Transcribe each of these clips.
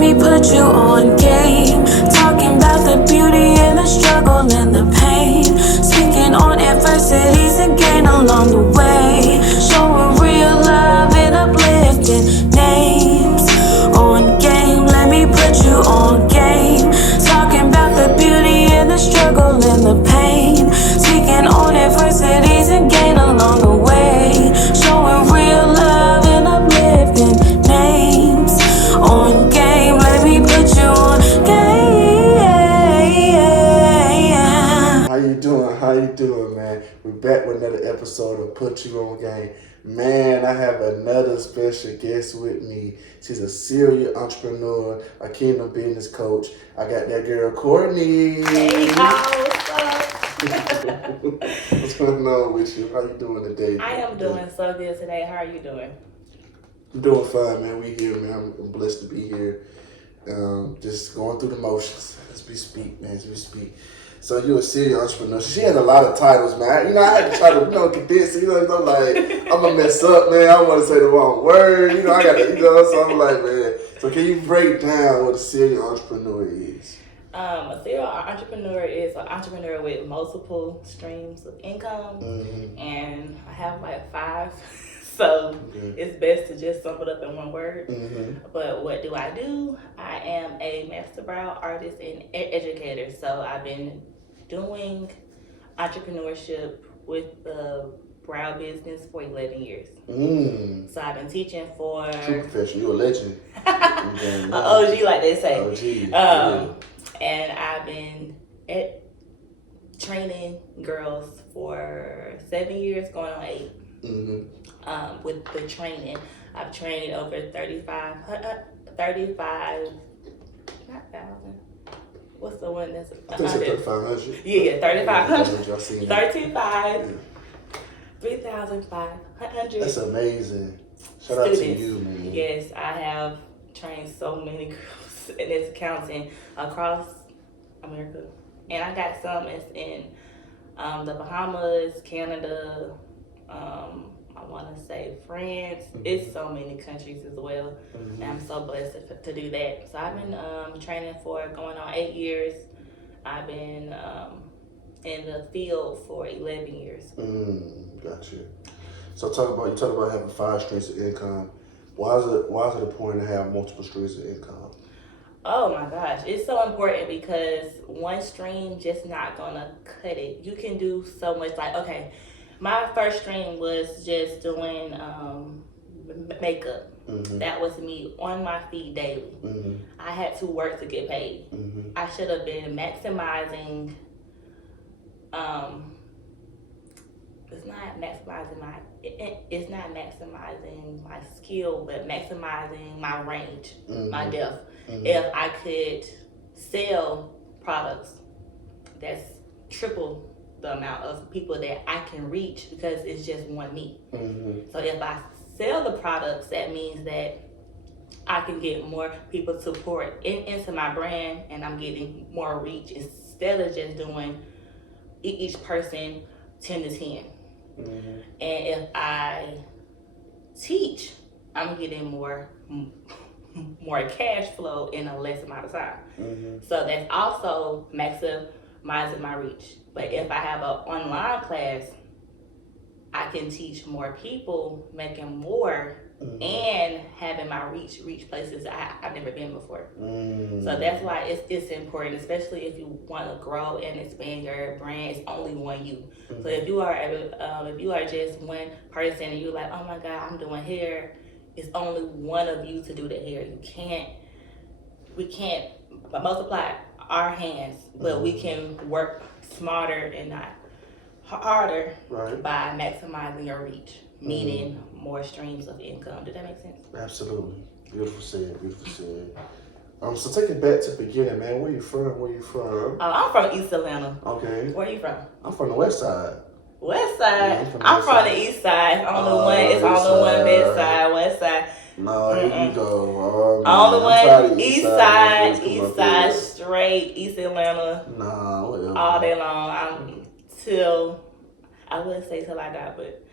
me put you on game. Talking about the beauty and the struggle and the pain. Speaking on adversities and gain along the way. Showing real love and uplifting names. On game, let me put you on game. Talking about the beauty and the struggle and the pain. Speaking on adversities and gain along the way. Showing real love and uplifting names. On game, let me put you on game. How you doing? How you doing, man? We're back with another episode of Put You On Game. Man, I have another special guest with me. She's a serial entrepreneur, a kingdom business coach. I got that girl, Courtney. Hey, what's up? What's going on with you? How you doing today? I am doing so good today. How are you doing? I'm doing fine, man. We here, man. I'm blessed to be here. Just going through the motions as we speak, man, as we speak. So you're a serial entrepreneur. She has a lot of titles, man. I had to try to, condense it. Like, I'm going to mess up, man. I don't want to say the wrong word. I got to, so I'm like, man. So can you break down what a serial entrepreneur is? A serial entrepreneur is an entrepreneur with multiple streams of income. Mm-hmm. And I have like 5. So It's best to just sum it up in one word. Mm-hmm. But what do? I am a master brow artist and educator. So I've been doing entrepreneurship with the brow business for 11 years. So I've been teaching for... True professional. You're a legend. An OG, like they say. OG. And I've been training girls for 7 years, going on 8. Mm-hmm. With the training, I've trained over 35, not thousand. What's the one that's 3,500? Yeah, 3,500. 35. 3,500. That's amazing. Shout out to you, man. Yes, I have trained so many girls in this accounting across America, and I got some in the Bahamas, Canada. I want to say France. Mm-hmm. It's so many countries as well. Mm-hmm. And I'm so blessed to do that. So I've been training for going on 8 years. I've been in the field for 11 years. Gotcha. So you talk about having 5 streams of income. Why is it important to have multiple streams of income? Oh my gosh, it's so important because one stream just not gonna cut it. You can do so much. Like, okay, my first stream was just doing makeup. Mm-hmm. That was me on my feet daily. Mm-hmm. I had to work to get paid. Mm-hmm. I should have been maximizing. It's not maximizing my skill, but maximizing my range, my depth. Mm-hmm. If I could sell products that's triple the amount of people that I can reach because it's just one me. Mm-hmm. So if I sell the products, that means that I can get more people to pour into my brand, and I'm getting more reach instead of just doing each person 10 to 10. Mm-hmm. And if I teach, I'm getting more cash flow in a less amount of time. Mm-hmm. So that's also maximizing my reach. But if I have an online class, I can teach more people, making more, and having my reach places I've never been before. So that's why it's important, especially if you want to grow and expand your brand. It's only one you. So if you are just one person and you're like, oh my God, I'm doing hair, it's only one of you to do the hair. We can't multiply our hands, but we can work smarter and not harder by maximizing your reach, meaning more streams of income. Did that make sense? Absolutely. Beautiful said. So take it back to the beginning, man. Where you from? I'm from East Atlanta. Okay. Where are you from? I'm from the West Side. West Side? Yeah, I'm from the East Side. It's on the one West Side, West Side. No, here you go. On the one East Side, straight East Atlanta. Nah, whatever. All day long. I wouldn't say till I die, but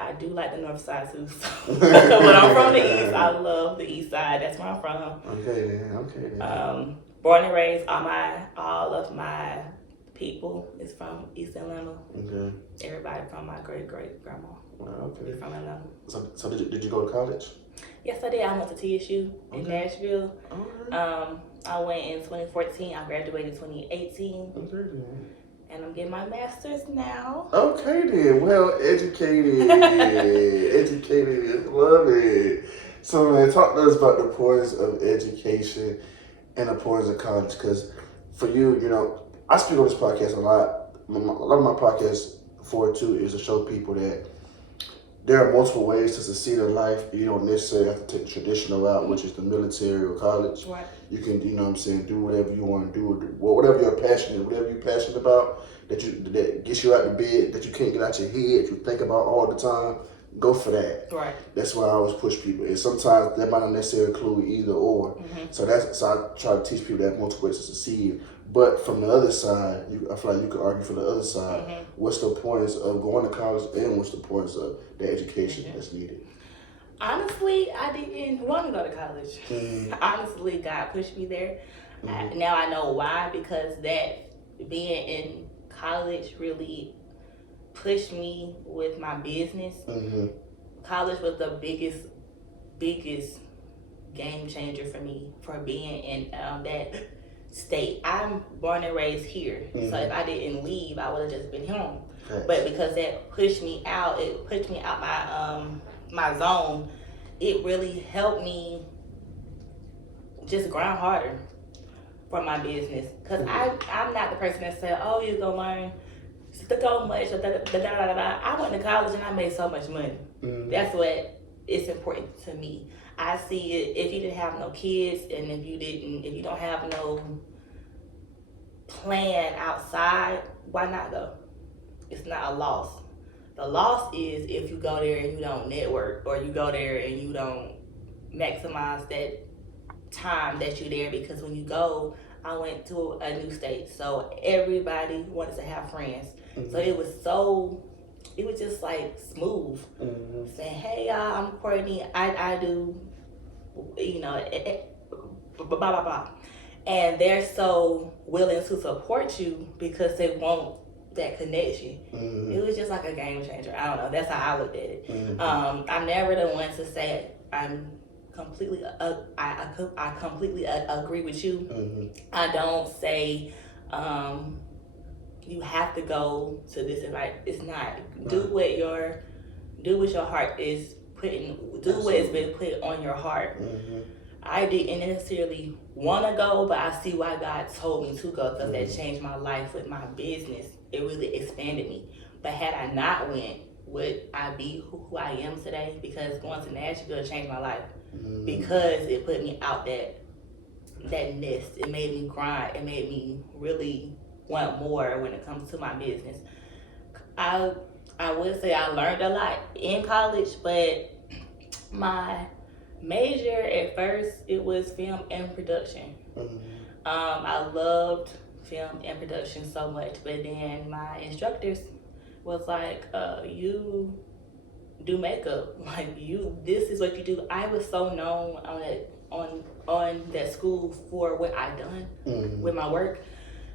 I do like the north side too. So. But I'm from the east. I love the east side. That's where I'm from. Okay then. Born and raised. All of my people is from East Atlanta. Okay. Everybody from my great grandma. Wow, okay. From Atlanta. So did you go to college? Yes, I did. I went to TSU in Nashville. Okay. I went in 2014. I graduated 2018. Okay then. And I'm getting my master's now. Okay then. Well educated. Educated. Love it. So man, talk to us about the importance of education and the importance of college. Because for you, you know, I speak on this podcast a lot. A lot of my podcasts for it too is to show people that there are multiple ways to succeed in life. You don't necessarily have to take the traditional route, which is the military or college. Right. You can, you know what I'm saying, do whatever you want to do, whatever you're passionate about, that gets you out of bed, that you can't get out your head, you think about all the time, go for that. Right. That's why I always push people. And sometimes that might not necessarily include either or. Mm-hmm. So I try to teach people that multiple ways to succeed. But from the other side, I feel like you could argue for the other side. Mm-hmm. What's the importance of going to college and what's the importance of the education Mm-hmm. that's needed? Honestly, I didn't want to go to college. Mm-hmm. Honestly, God pushed me there. Mm-hmm. Now I know why, because that being in college really pushed me with my business. Mm-hmm. College was the biggest game changer for me for being in that state. I'm born and raised here, so if I didn't leave, I would have just been home. Right. But because that pushed me out, my zone. It really helped me just grind harder for my business. Cause I'm not the person that said, "Oh, you're gonna learn so much." I went to college and I made so much money. Mm-hmm. That's what is important to me. I see it. If you didn't have no kids, and if you don't have no plan outside, why not go? It's not a loss. The loss is if you go there and you don't network, or you go there and you don't maximize that time that you're there. Because when you go, I went to a new state, so everybody wanted to have friends. Mm-hmm. So it was just like smooth. Mm-hmm. Saying, "Hey y'all, I'm Courtney. I do, you know, blah blah blah," and they're so willing to support you because they want that connection. Mm-hmm. It was just like a game changer. I don't know. That's how I looked at it. Mm-hmm. I'm never the one to say I'm completely. I completely agree with you. Mm-hmm. I don't say you have to go to this invite. It's not. Right. Do what your heart is putting. Do what has been put on your heart. Mm-hmm. I didn't necessarily want to go, but I see why God told me to go, because that changed my life with my business. It really expanded me. But had I not went, would I be who I am today? Because going to Nashville changed my life. Mm-hmm. Because it put me out that nest. It made me grind. It made me really want more when it comes to my business. I would say I learned a lot in college, but my major at first, it was film and production. Mm-hmm. I loved film and production so much, but then my instructors was like, you do makeup, like this is what you do. I was so known on that school for what I done with my work,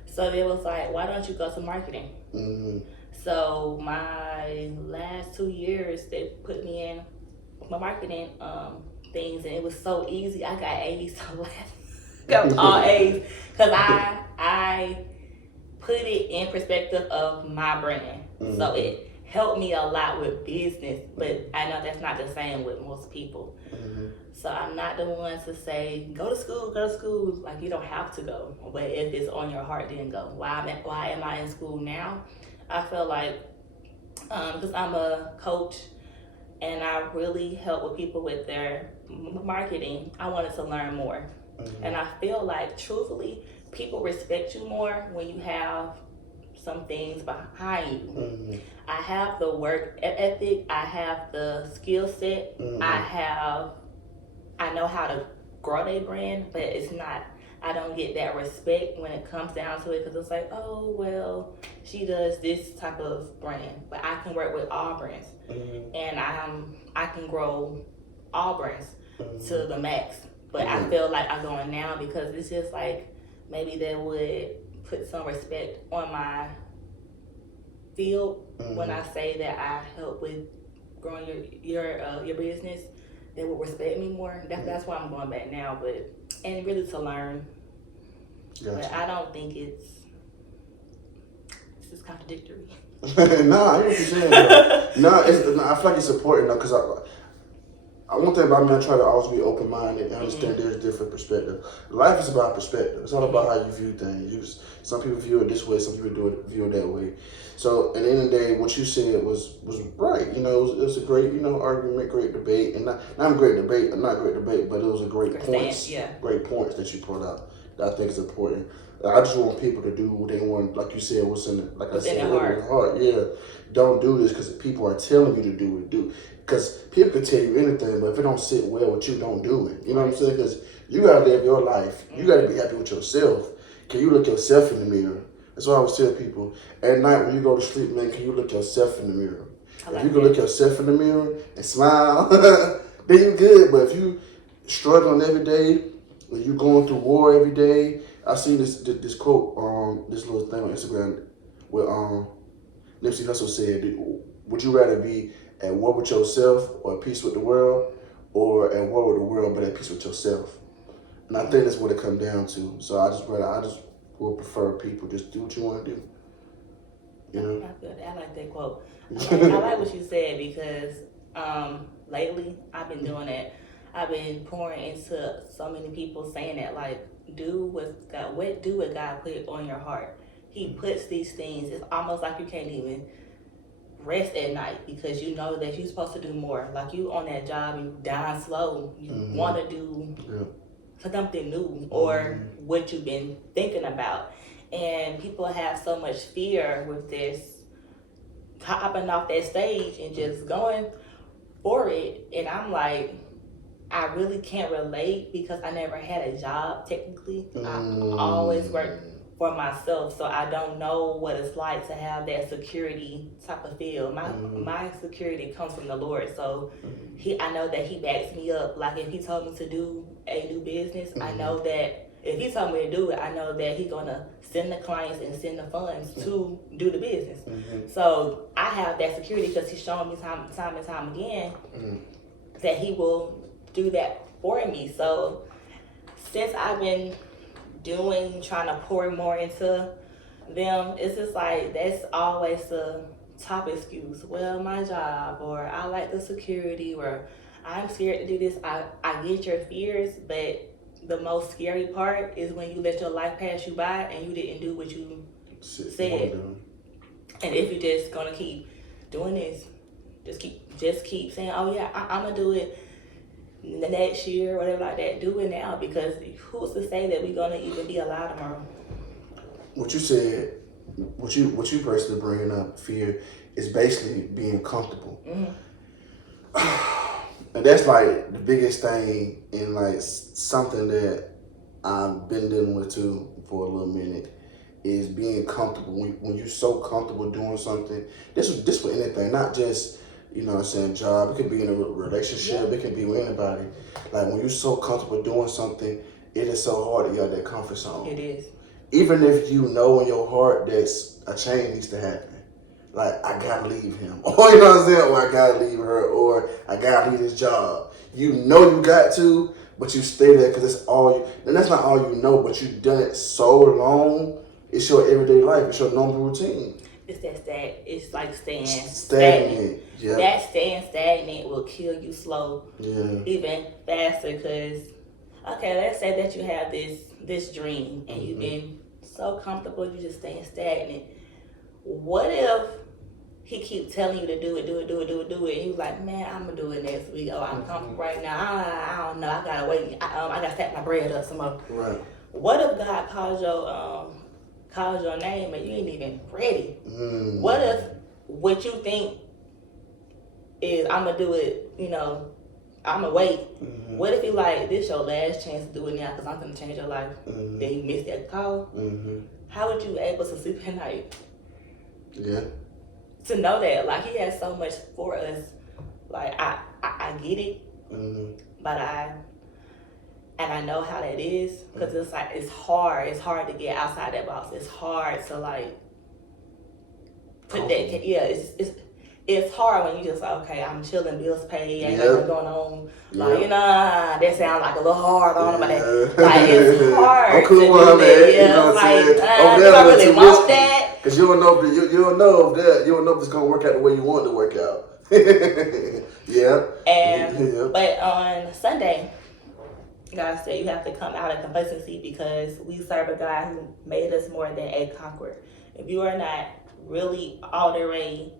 so they was like, why don't you go to marketing? So my last 2 years, they put me in my marketing things, and it was so easy. I got A's, got all A's, because I put it in perspective of my brand. So it helped me a lot with business, but I know that's not the same with most people. So I'm not the one to say, go to school. Like, you don't have to go, but if it's on your heart, then go. Why am I in school now? I feel like, because I'm a coach, and I really help with people with their marketing, I wanted to learn more. And I feel like, truthfully, people respect you more when you have some things behind you. I have the work ethic, I have the skill set, I know how to grow their brand, but it's not. I don't get that respect when it comes down to it because it's like, oh well, she does this type of brand, but I can work with all brands, and I can grow all brands to the max. But I feel like I'm going now because it's just like maybe they would put some respect on my field when I say that I help with growing your business. They will respect me more. That's why I'm going back now, and really to learn. Gotcha. But I don't think it's contradictory. No, I hear what you're saying. No, I feel like it's important though, because one thing about me, I try to always be open minded and understand there's different perspectives. Life is about perspective. It's all about how you view things. Some people view it this way, some people view it that way. So at the end of the day, what you said was right. You know, it was a great, argument, great debate, and not a great debate, but it was a great points that you brought out that I think is important. I just want people to do what they want, like you said, what's in it, like I said, in their heart. Yeah, don't do this because people are telling you to do it. Because people can tell you anything, but if it don't sit well with you, don't do it. You know what I'm saying? Because you gotta live your life. You gotta be happy with yourself. Can you look yourself in the mirror? That's what I always tell people. At night when you go to sleep, man, can you look yourself in the mirror? If you can look yourself in the mirror and smile, then you good. But if you struggling every day, when you going through war every day, I seen this quote, this little thing on Instagram where Nipsey Hussle said, "Would you rather be at war with yourself or at peace with the world, or at war with the world but at peace with yourself?" And I think that's what it comes down to. So I just would prefer people just do what you want to do. You know. I like that quote. I like what you said because lately I've been doing that. I've been pouring into so many people saying that, like, do what God put on your heart. He puts these things. It's almost like you can't even rest at night because you know that you're supposed to do more. Like you on that job, you dying slow. You want to do something new or what you've been thinking about. And people have so much fear with this hopping off that stage and just going for it. And I'm like, I really can't relate because I never had a job technically. I always worked for myself, so I don't know what it's like to have that security type of feel. My security comes from the Lord, so I know that He backs me up. Like if He told me to do a new business, I know that if He told me to do it, I know that He's gonna send the clients and send the funds to do the business. So I have that security because He's shown me time and time again that He will do that for me. So since I've been trying to pour more into them, it's just like that's always the top excuse. Well, my job, or I like the security, or I'm scared to do this. I get your fears, but the most scary part is when you let your life pass you by and you didn't do what you said. And if you're just gonna keep doing this, just keep saying, oh yeah, I'm gonna do it the next year, whatever like that. Do it now, because who's to say that we're gonna even be alive tomorrow? What you said, what you personally bringing up, fear, is basically being comfortable. And that's like the biggest thing in like something that I've been dealing with too for a little minute, is being comfortable. When you're so comfortable doing something, this for anything, not just, you know what I'm saying, job. It could be in a relationship. It could be with anybody. Like when you're so comfortable doing something, it is so hard to get out of that comfort zone. It is. Even if you know in your heart that a change needs to happen. Like, I gotta leave him. Or, you know what I'm saying? Or I gotta leave her. Or I gotta leave this job. You know you got to, but you stay there because it's all you. And that's not all you know, but you've done it so long. It's your everyday life. It's your normal routine. It's like staying stagnant. Yeah. That staying stagnant will kill you slow. Yeah. Even faster, because okay, let's say that you have this dream and you've been so comfortable, you just staying stagnant. What if He keeps telling you to do it, and you're like, man, I'm gonna do it next week. Oh, I'm comfortable right now. I don't know. I gotta wait. I gotta stack my bread up some more. Right. What if God calls your name and you ain't even ready? What if what you think is I'm gonna do it, I'm gonna wait. What if you like, this your last chance to do it now because I'm gonna change your life? Then you miss that call. How would you able to sleep at night? Yeah. To know that, like, he has so much for us. Like, I get it, but I know how that is, because it's like, it's hard to get outside that box. It's hard to like put that, yeah, it's hard when you just like, okay, I'm chilling, bills paid, ain't nothing going on. Like, you know, that sounds like a little hard on but like, it's hard. I'm cool with her, man. You know what I'm saying? Over there, I really want that. Because you don't know if it's gonna work out the way you want it to work out. Yeah. But on Sunday, God said you have to come out of complacency because we serve a God who made us more than a conqueror. If you are not really all the way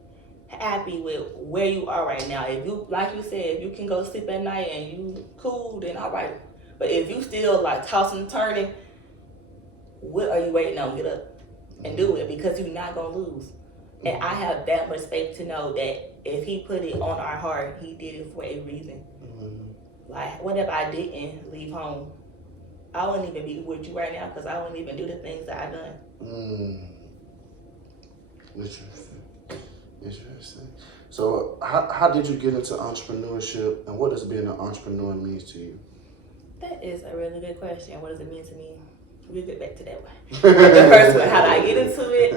happy with where you are right now, if you, like you said, if you can go sleep at night and you cool, then all right. But if you still like tossing and turning, what are you waiting on? Get up and do it, because you're not gonna lose. And I have that much faith to know that if he put it on our heart, he did it for a reason. Like, what if I didn't leave home? I wouldn't even be with you right now, because I wouldn't even do the things that I've done. Interesting. So how did you get into entrepreneurship, and what does being an entrepreneur mean to you? That is a really good question. What does it mean to me? We'll get back to that one. The first one, how did I get into it?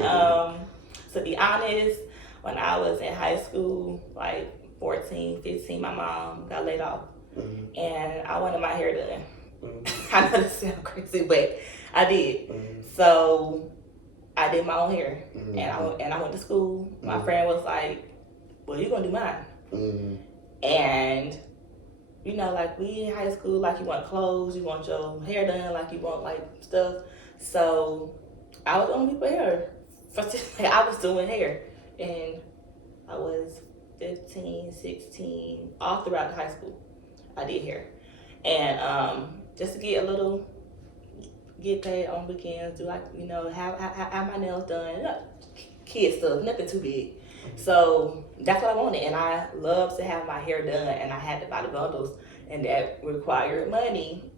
To be honest, when I was in high school, like 14, 15, my mom got laid off. And I wanted my hair done. I know this sounds crazy, but I did. So I did my own hair, and I went to school. My friend was like, well, you're gonna do mine. And you know, like, we in high school, like, you want clothes, you want your hair done, like, you want like stuff. So I was doing people hair. I was doing hair, and I was 15, 16, all throughout high school. I did hair, and just to get paid on weekends, do, like, you know, have my nails done, kid stuff, nothing too big. So that's what I wanted, and I love to have my hair done, and I had to buy the bundles, and that required money.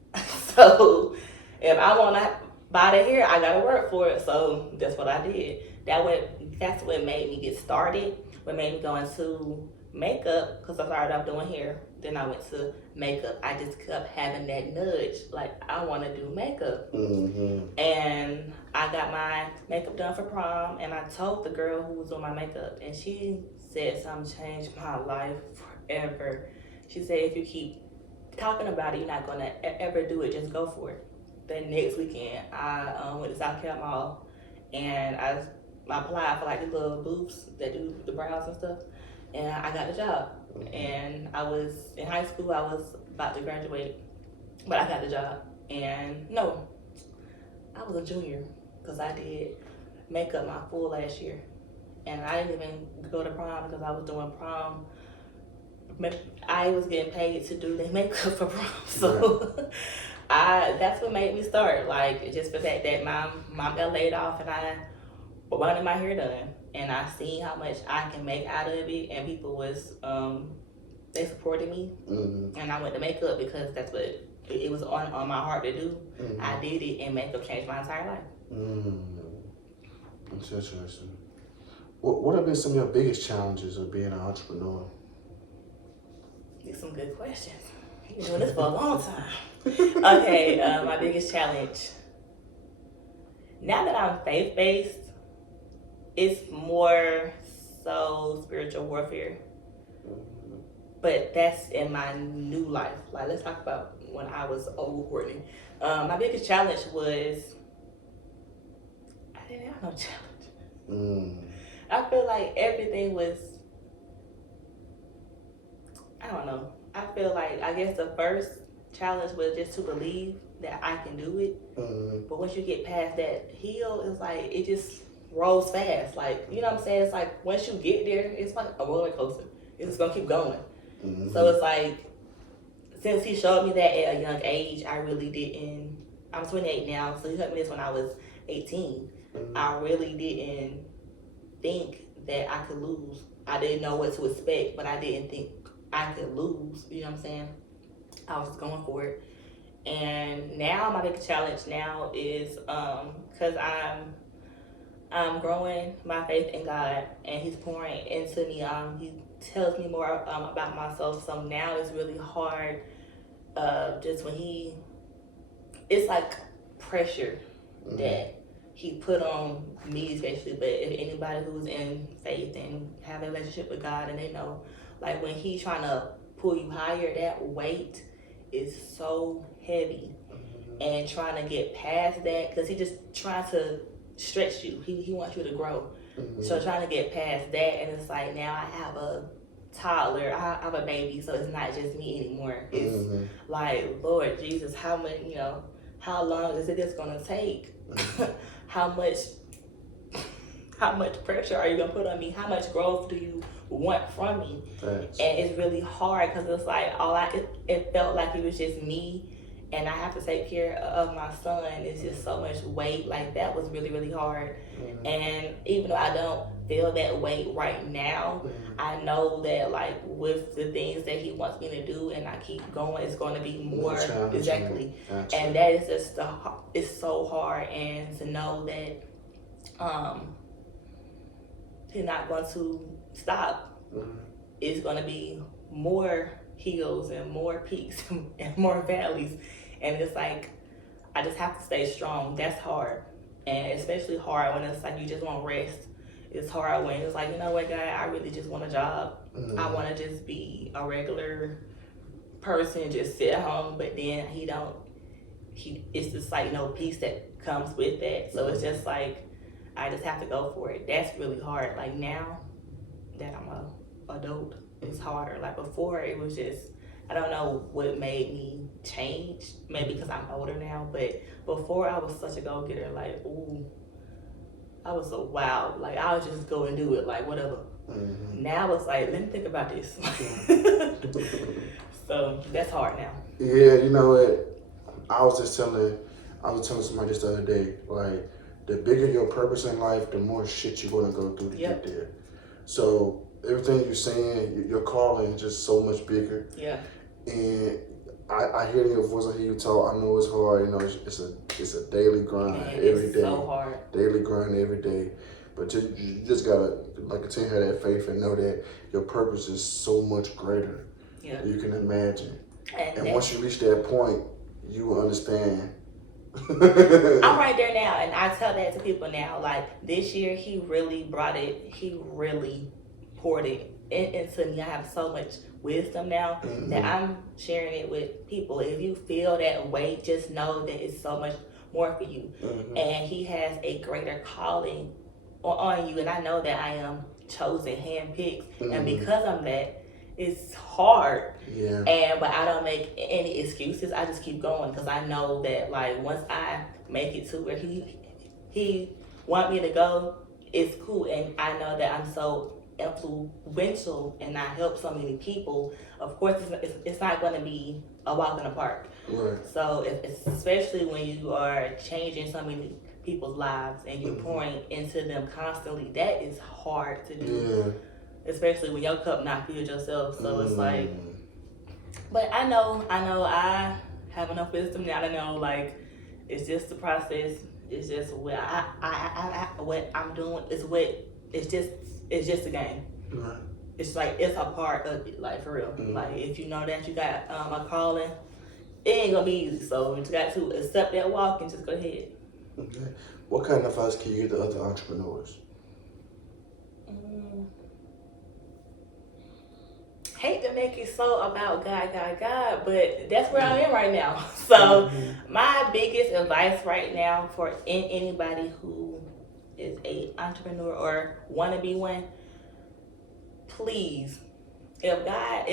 So if I want to buy the hair, I gotta work for it. So that's what I did. That's what made me get started. What made me go into makeup, because I started off doing hair. Then I went to makeup. I just kept having that nudge, like, I want to do makeup. And I got my makeup done for prom, and I told the girl who was doing my makeup, and she said something changed my life forever. She said, if you keep talking about it, you're not going to ever do it. Just go for it. The next weekend, I went to South Carolina Mall, and I applied for like the little booths that do the brows and stuff, and I got the job. And I was in high school, I was about to graduate, but I got the job. And no, I was a junior, because I did makeup my full last year, and I didn't even go to prom because I was doing prom. I was getting paid to do the makeup for prom, so that's what made me start. Like, just the fact that my mom got laid off, and I wanted my hair done, and I seen how much I can make out of it, and people was they supported me, and I went to makeup because that's what it was on my heart to do. I did it, and makeup changed my entire life. That's interesting. What have been some of your biggest challenges of being an entrepreneur? These some good questions. You've been doing this for a long time. Okay, my biggest challenge. Now that I'm faith-based, it's more so spiritual warfare. But that's in my new life. Like, let's talk about when I was old Courtney. My biggest challenge was, I didn't have no challenge. I feel like everything was, I don't know. I feel like, I guess the first challenge was just to believe that I can do it. But once you get past that hill, it's like, it just rolls fast. Like, you know what I'm saying? It's like, once you get there, it's like a roller coaster. It's just gonna keep going. So it's like, since he showed me that at a young age, I really didn't, I'm 28 now, so he showed me this when I was 18. I really didn't think that I could lose. I didn't know what to expect, but I didn't think I could lose. You know what I'm saying? I was going for it. And now my big challenge now is because I'm growing my faith in God, and He's pouring into me. He tells me more about myself. So now it's really hard. Just when it's like pressure that He put on me, especially. But if anybody who's in faith and have a relationship with God, and they know, like when He's trying to pull you higher, that weight is so heavy, and trying to get past that, because He just trying to stretch you. He wants you to grow. So trying to get past that, and it's like now I have a toddler, I have a baby, so it's not just me anymore. It's like, Lord Jesus, how long is it just gonna take? how much pressure are you gonna put on me? How much growth do you want from me? Thanks. And it's really hard, because it's like it felt like it was just me, and I have to take care of my son. It's just so much weight. Like that was really, really hard. And even though I don't feel that weight right now, I know that like with the things that He wants me to do, and I keep going, it's going to be more. Exactly. Gotcha. And that is just it's so hard, and to know that He's not going to stop. It's going to be more hills and more peaks and more valleys, and it's like I just have to stay strong. That's hard, and especially hard when it's like you just want to rest. It's hard when it's like, you know what, God, I really just want a job. I want to just be a regular person, just sit at home. But then it's just like no peace that comes with that. So it's just like I just have to go for it. That's really hard. Like now that I'm a adult, it's harder. Like before, it was just, I don't know what made me change. Maybe because I'm older now, but before I was such a go-getter. Like, ooh, I was so wild. Like I would just go and do it, like whatever. Now it's like, let me think about this. So that's hard now. Yeah, you know what? I was telling somebody just the other day, like the bigger your purpose in life, the more shit you're gonna go through to get there. So everything you're saying, your calling is just so much bigger. Yeah. And I hear in your voice, I hear you talk. I know it's hard. You know, it's a daily grind every day. So hard. Daily grind every day. But you just gotta, like, continue to have that faith and know that your purpose is so much greater than you can imagine. And once you reach that point, you will understand. I'm right there now, and I tell that to people now. Like this year, He really brought it. He really poured it into me. I have so much wisdom now that I'm sharing it with people. If you feel that weight, just know that it's so much more for you, and He has a greater calling on you. And I know that I am chosen, handpicked, and because I'm that, it's hard. But I don't make any excuses. I just keep going, because I know that like once I make it to where he want me to go, it's cool. And I know that I'm so influential and I help so many people. Of course, it's not going to be a walk in the park. Right. So especially when you are changing so many people's lives and you're pouring into them constantly, that is hard to do. Especially when your cup not filled yourself. So it's like, but I know I have enough wisdom now to know, like, it's just the process. It's just what what I'm doing is it's just a game. Right. It's like, it's a part of it, like, for real. Like, if you know that you got a calling, it ain't gonna be easy. So you got to accept that walk and just go ahead. Okay. What kind of advice can you give to other entrepreneurs? Hate to make it so about God, but that's where I'm in right now. So my biggest advice right now for anybody who is a entrepreneur or want to be one, please, if God,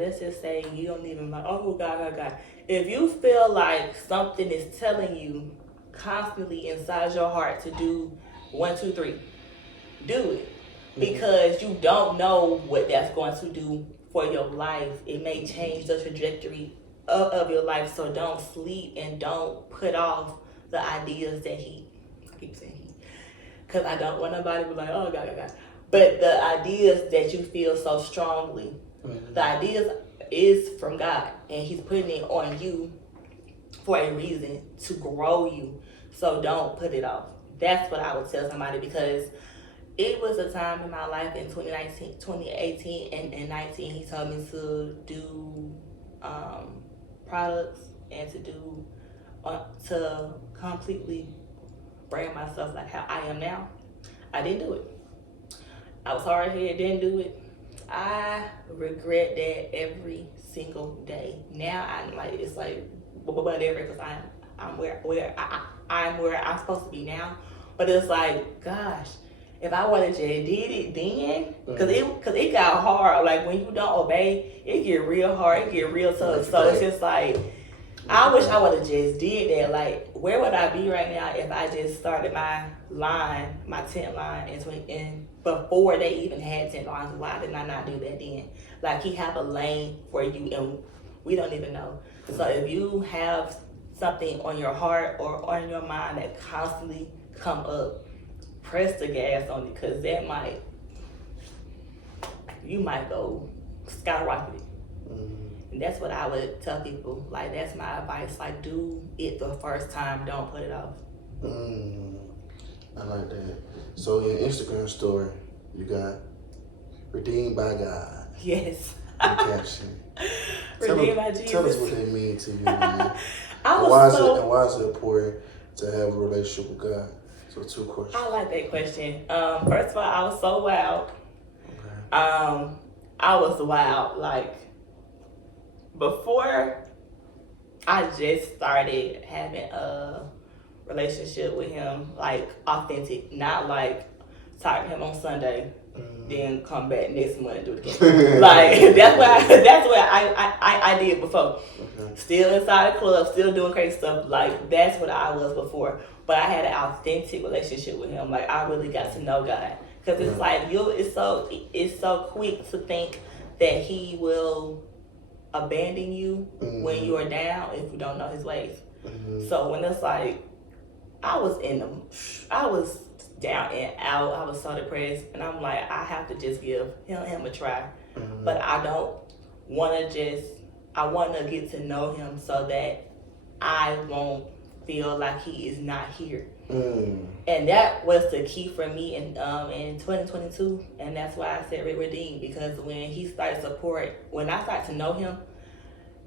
let's just say you don't even like, oh, God. If you feel like something is telling you constantly inside your heart to do 1, 2, 3, do it. Because you don't know what that's going to do for your life. It may change the trajectory of your life. So don't sleep and don't put off the ideas that I keep saying because I don't want nobody to be like, oh, God. But the ideas that you feel so strongly, the ideas is from God, and He's putting it on you for a reason to grow you. So don't put it off. That's what I would tell somebody, because it was a time in my life in 2018 and 19. He told me to do products and to do to completely brand myself like how I am now. I didn't do it. I was hard headed, didn't do it. I regret that every single day. Now I'm like, it's like whatever, because I'm where I'm where I'm supposed to be now. But it's like, gosh, if I would have just did it then, because it got hard. Like when you don't obey, it get real hard. It get real tough. So it's just like, I wish I would have just did that. Like, where would I be right now if I just started my line, my tent line, and before they even had 10 lines? Why did I not do that then? Like, He have a lane for you, and we don't even know. So if you have something on your heart or on your mind that constantly come up, press the gas on it, because you might go skyrocket. And that's what I would tell people. Like, that's my advice. Like, do it the first time. Don't put it off. I like that. So your Instagram story, you got redeemed by God. Yes. The caption. Redeemed by Jesus. Tell us what that means to you, man. why is it important to have a relationship with God? So 2 questions. I like that question. First of all, I was so wild. Okay. I was wild. Like, before I just started having a relationship with Him, like authentic, not like talk to Him on Sunday, then come back next month and do it again. Like that's what I did before. Okay. Still inside the club, still doing crazy stuff. Like that's what I was before. But I had an authentic relationship with Him. Like I really got to know God, because it's like it's so quick to think that He will abandon you when you are down if you don't know His ways. So when it's like, I was down and out, I was so depressed, and I'm like, I have to just give him a try. But I don't want to I want to get to know Him so that I won't feel like He is not here. And that was the key for me in 2022, and that's why I said redeemed, because when I started to know Him,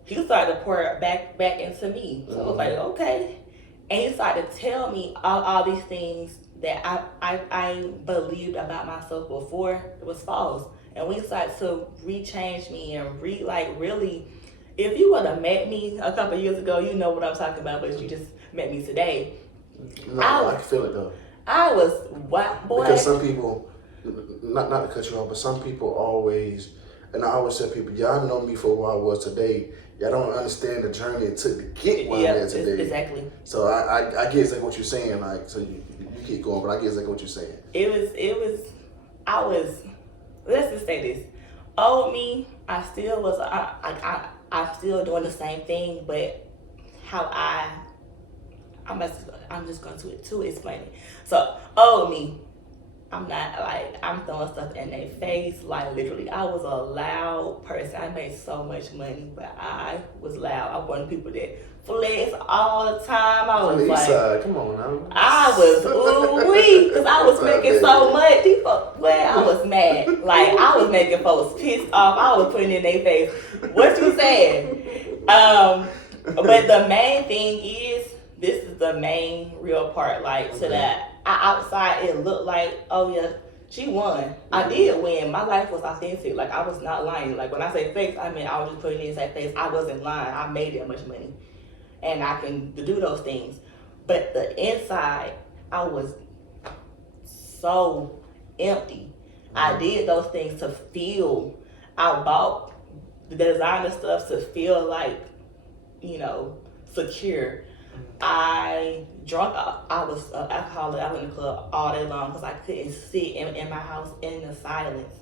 He started to pour back into me. So I was like, okay. And He started to tell me all these things that I believed about myself before it was false. And we started to rechange me and really, if you would have met me a couple years ago, you know what I'm talking about, but you just met me today. No, I can feel it though. I was what, boy? Because some people, not to cut you off, but some people always, and I always tell people, y'all know me for who I was today. Y'all don't understand the journey it took to get where I'm at today. Exactly. So I get exactly what you're saying. Like, so you keep going, but I get exactly what you're saying. Let's just say this. Old me, I still was, I'm still doing the same thing, but how I'm just going to explain it. So, old me, I'm not like, I'm throwing stuff in their face. Like, literally, I was a loud person. I made so much money, but I was loud. I wanted people that flex all the time. I was like, come on now. I was ooh-wee, because I was making so much. I was mad. Like, I was making folks pissed off. I was putting in their face, what you saying? But the main thing is, this is the main real part. Like, to that outside, it looked like, oh yeah, she won. I did win. My life was authentic. Like, I was not lying. Like, when I say fake, I mean I was just putting it in that face. I wasn't lying. I made that much money, and I can do those things. But the inside, I was so empty. I did those things to feel. I bought the designer stuff to feel like, secure. I was an alcoholic. I was in the club all day long because I couldn't sit in my house in the silence.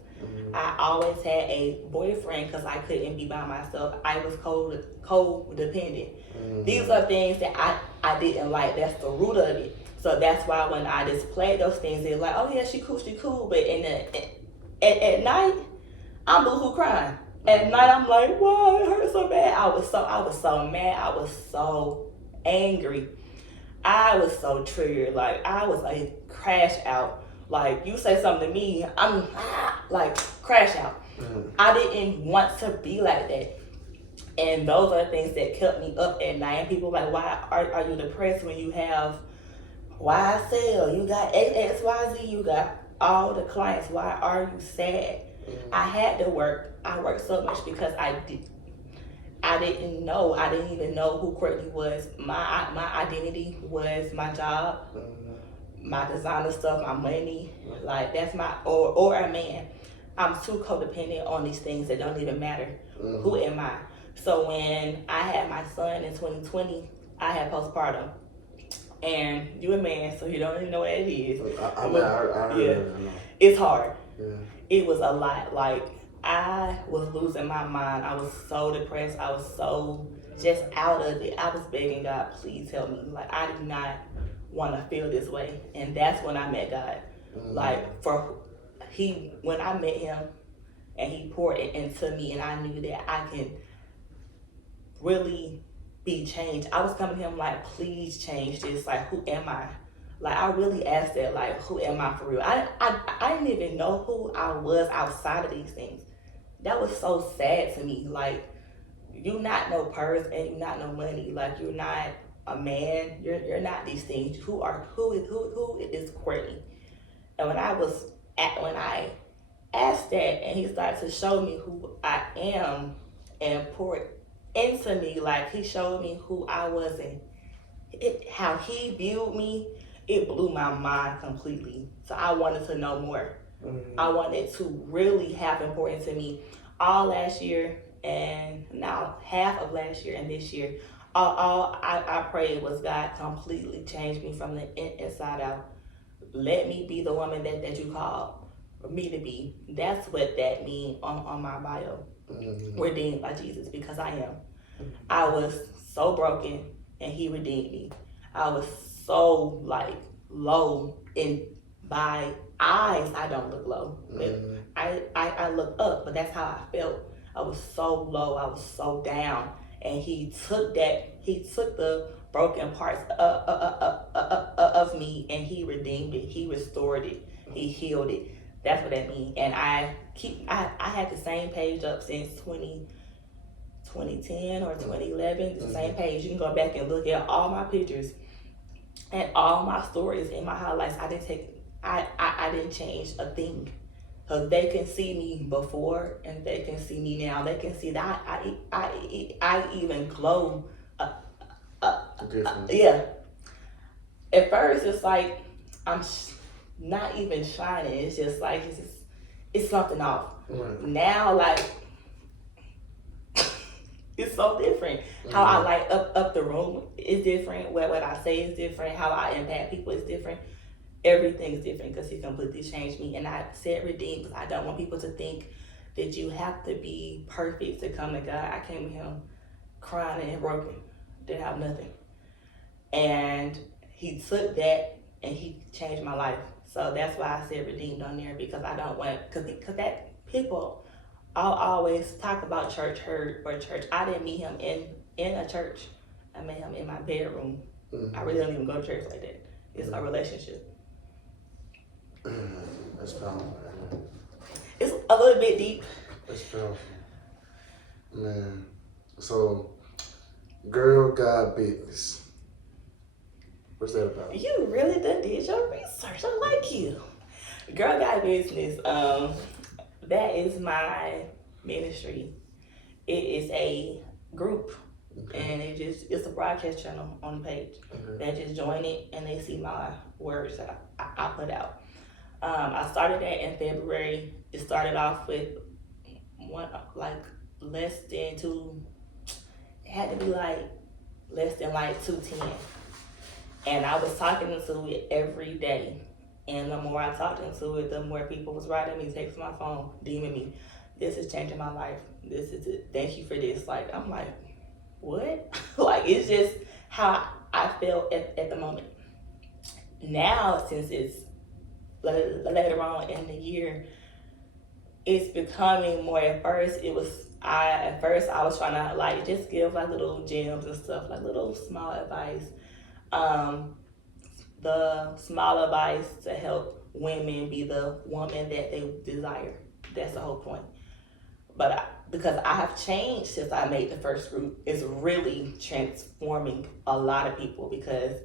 I always had a boyfriend because I couldn't be by myself. I was codependent. These are things that I didn't like. That's the root of it. So that's why when I displayed those things, they're like, oh yeah, she cool. But at night, I'm boohoo crying. At night, I'm like, why it hurt so bad? I was so mad. I was so angry. I was so triggered. Like I was like crash out. Like you say something to me, I'm like crash out. I didn't want to be like that. And those are the things that kept me up at night. And people like, why are you depressed when you have YSL, you got XYZ, you got all the clients, why are you sad? I had to work. I worked so much because I didn't know. I didn't even know who Courtney was. My identity was my job, my designer stuff, my money. Like that's my or a man. I'm too codependent on these things that don't even matter. Who am I? So when I had my son in 2020, I had postpartum. And you a man, so you don't even know what it is. I know. It's hard. Yeah. It was a lot. Like I was losing my mind. I was so depressed. I was so just out of it. I was begging God, please help me. Like I do not want to feel this way. And that's when I met God. Like when I met him and he poured it into me and I knew that I can really be changed. I was coming to him like, please change this. Like, who am I? Like, I really asked that, like, who am I for real? I didn't even know who I was outside of these things. That was so sad to me. Like, you not no purse and you not no money. Like, you're not a man. You're not these things. Who is Courtney? And when I asked that and he started to show me who I am and poured into me, like he showed me who I was and how he viewed me, it blew my mind completely. So I wanted to know more. I wanted to really have importance to me. All last year and now half of last year and this year, all I prayed was God completely changed me from the inside out. Let me be the woman that you called me to be. That's what that means on my bio. Redeemed by Jesus, because I am. I was so broken and he redeemed me. I was so like low in by eyes. I don't look low. I look up, but that's how I felt. I was so low. I was so down. And he took the broken parts of me and he redeemed it. He restored it. He healed it. That's what that means. And I had the same page up since 2010 or 2011, the same page. You can go back and look at all my pictures and all my stories and my highlights. I didn't change a thing. So they can see me before and they can see me now. They can see that I even glow. Yeah. At first, it's like I'm not even shining. It's just like it's something off. Now, like it's so different. How I light up the room is different. What I say is different. How I impact people is different. Everything's different because he completely changed me. And I said redeemed because I don't want people to think that you have to be perfect to come to God. I came to him crying and broken. Didn't have nothing. And he took that and he changed my life. So that's why I said redeemed on there, because I don't want, because that people always talk about church hurt or church. I didn't meet him in a church. I met him in my bedroom. I really don't even go to church like that. It's a relationship. That's powerful, man. It's a little bit deep. That's powerful. Man. So, Girl Got Business. What's that about? You really did your research. I like you. Girl Got Business. That is my ministry. It is a group. And it's a broadcast channel on the page. They just join it and they see my words that I put out. I started that in February. It started off with less than two. It had to be less than 210. And I was talking to it every day. And the more I talked into it, the more people was writing me, texting my phone, DMing me. This is changing my life. This is it. Thank you for this. Like, I'm like, what? Like, it's just how I felt at the moment. Now, since it's later on in the year, it's becoming more. At first I was trying to like just give like little gems and stuff, like little small advice. The small advice to help women be the woman that they desire. That's the whole point. But because I have changed since I made the first group, it's really transforming a lot of people, because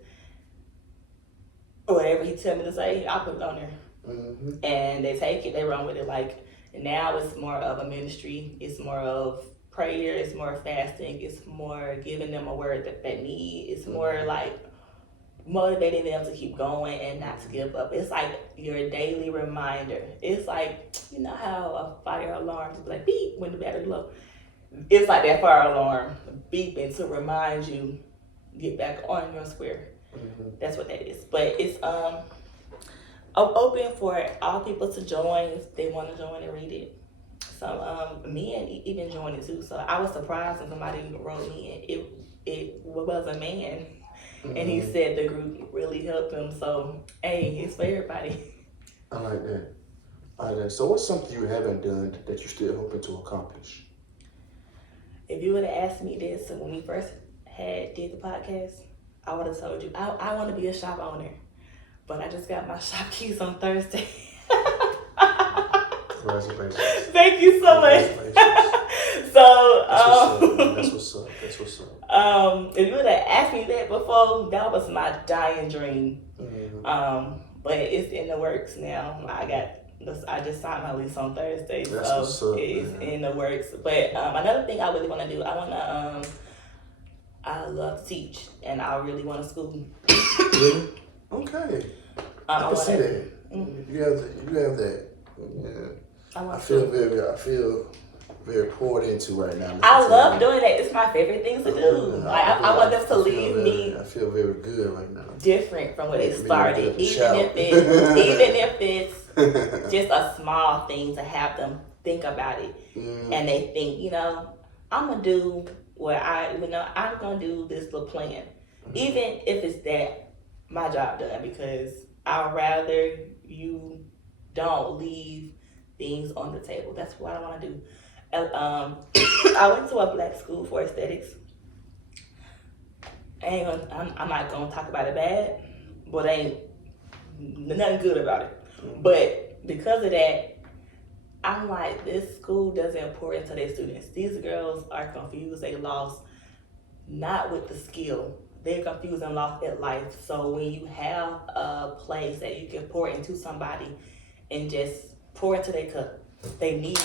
whatever he tell me to say, I put it on there. Mm-hmm. And they take it, they run with it. Like, now it's more of a ministry. It's more of prayer. It's more fasting. It's more giving them a word that they need. It's more like motivating them to keep going and not to give up. It's like your daily reminder. It's like, you know how a fire alarm is like beep when the battery's low. It's like that fire alarm beeping to remind you, get back on your square. Mm-hmm. That's what that is. But it's open for all people to join if they want to join and read it. So men even joined it too. So I was surprised when somebody wrote me, and it was a man. Mm-hmm. And he said the group really helped him. So, hey, it's for everybody. I like that. So what's something you haven't done that you're still hoping to accomplish? If you would have asked me this when we first did the podcast, I would have told you, I want to be a shop owner. But I just got my shop keys on Thursday. Congratulations. Thank you so much. So, that's what's up. If you would have asked me that before, that was my dying dream. Mm-hmm. But it's in the works now. I just signed my lease on Thursday, so it's in the works. But another thing I really want to do, I love to teach, and I really want to school. Really? Okay. I can see that. Mm-hmm. You have that. Yeah. I feel very poured into right now. I love doing that. It's my favorite thing to do. I want them to leave me. I feel very good right now. Different from where they started, even if it's just a small thing, to have them think about it, and they think, I'm gonna do I'm gonna do this little plan, even if it's that my job done, because I'd rather you don't leave things on the table. That's what I want to do. I went to a black school for aesthetics. I'm not gonna talk about it bad, but ain't nothing good about it. But because of that, I'm like, this school doesn't pour into their students. These girls are confused. They lost, not with the skill. They're confused and lost at life. So when you have a place that you can pour into somebody and just pour into their cup, they need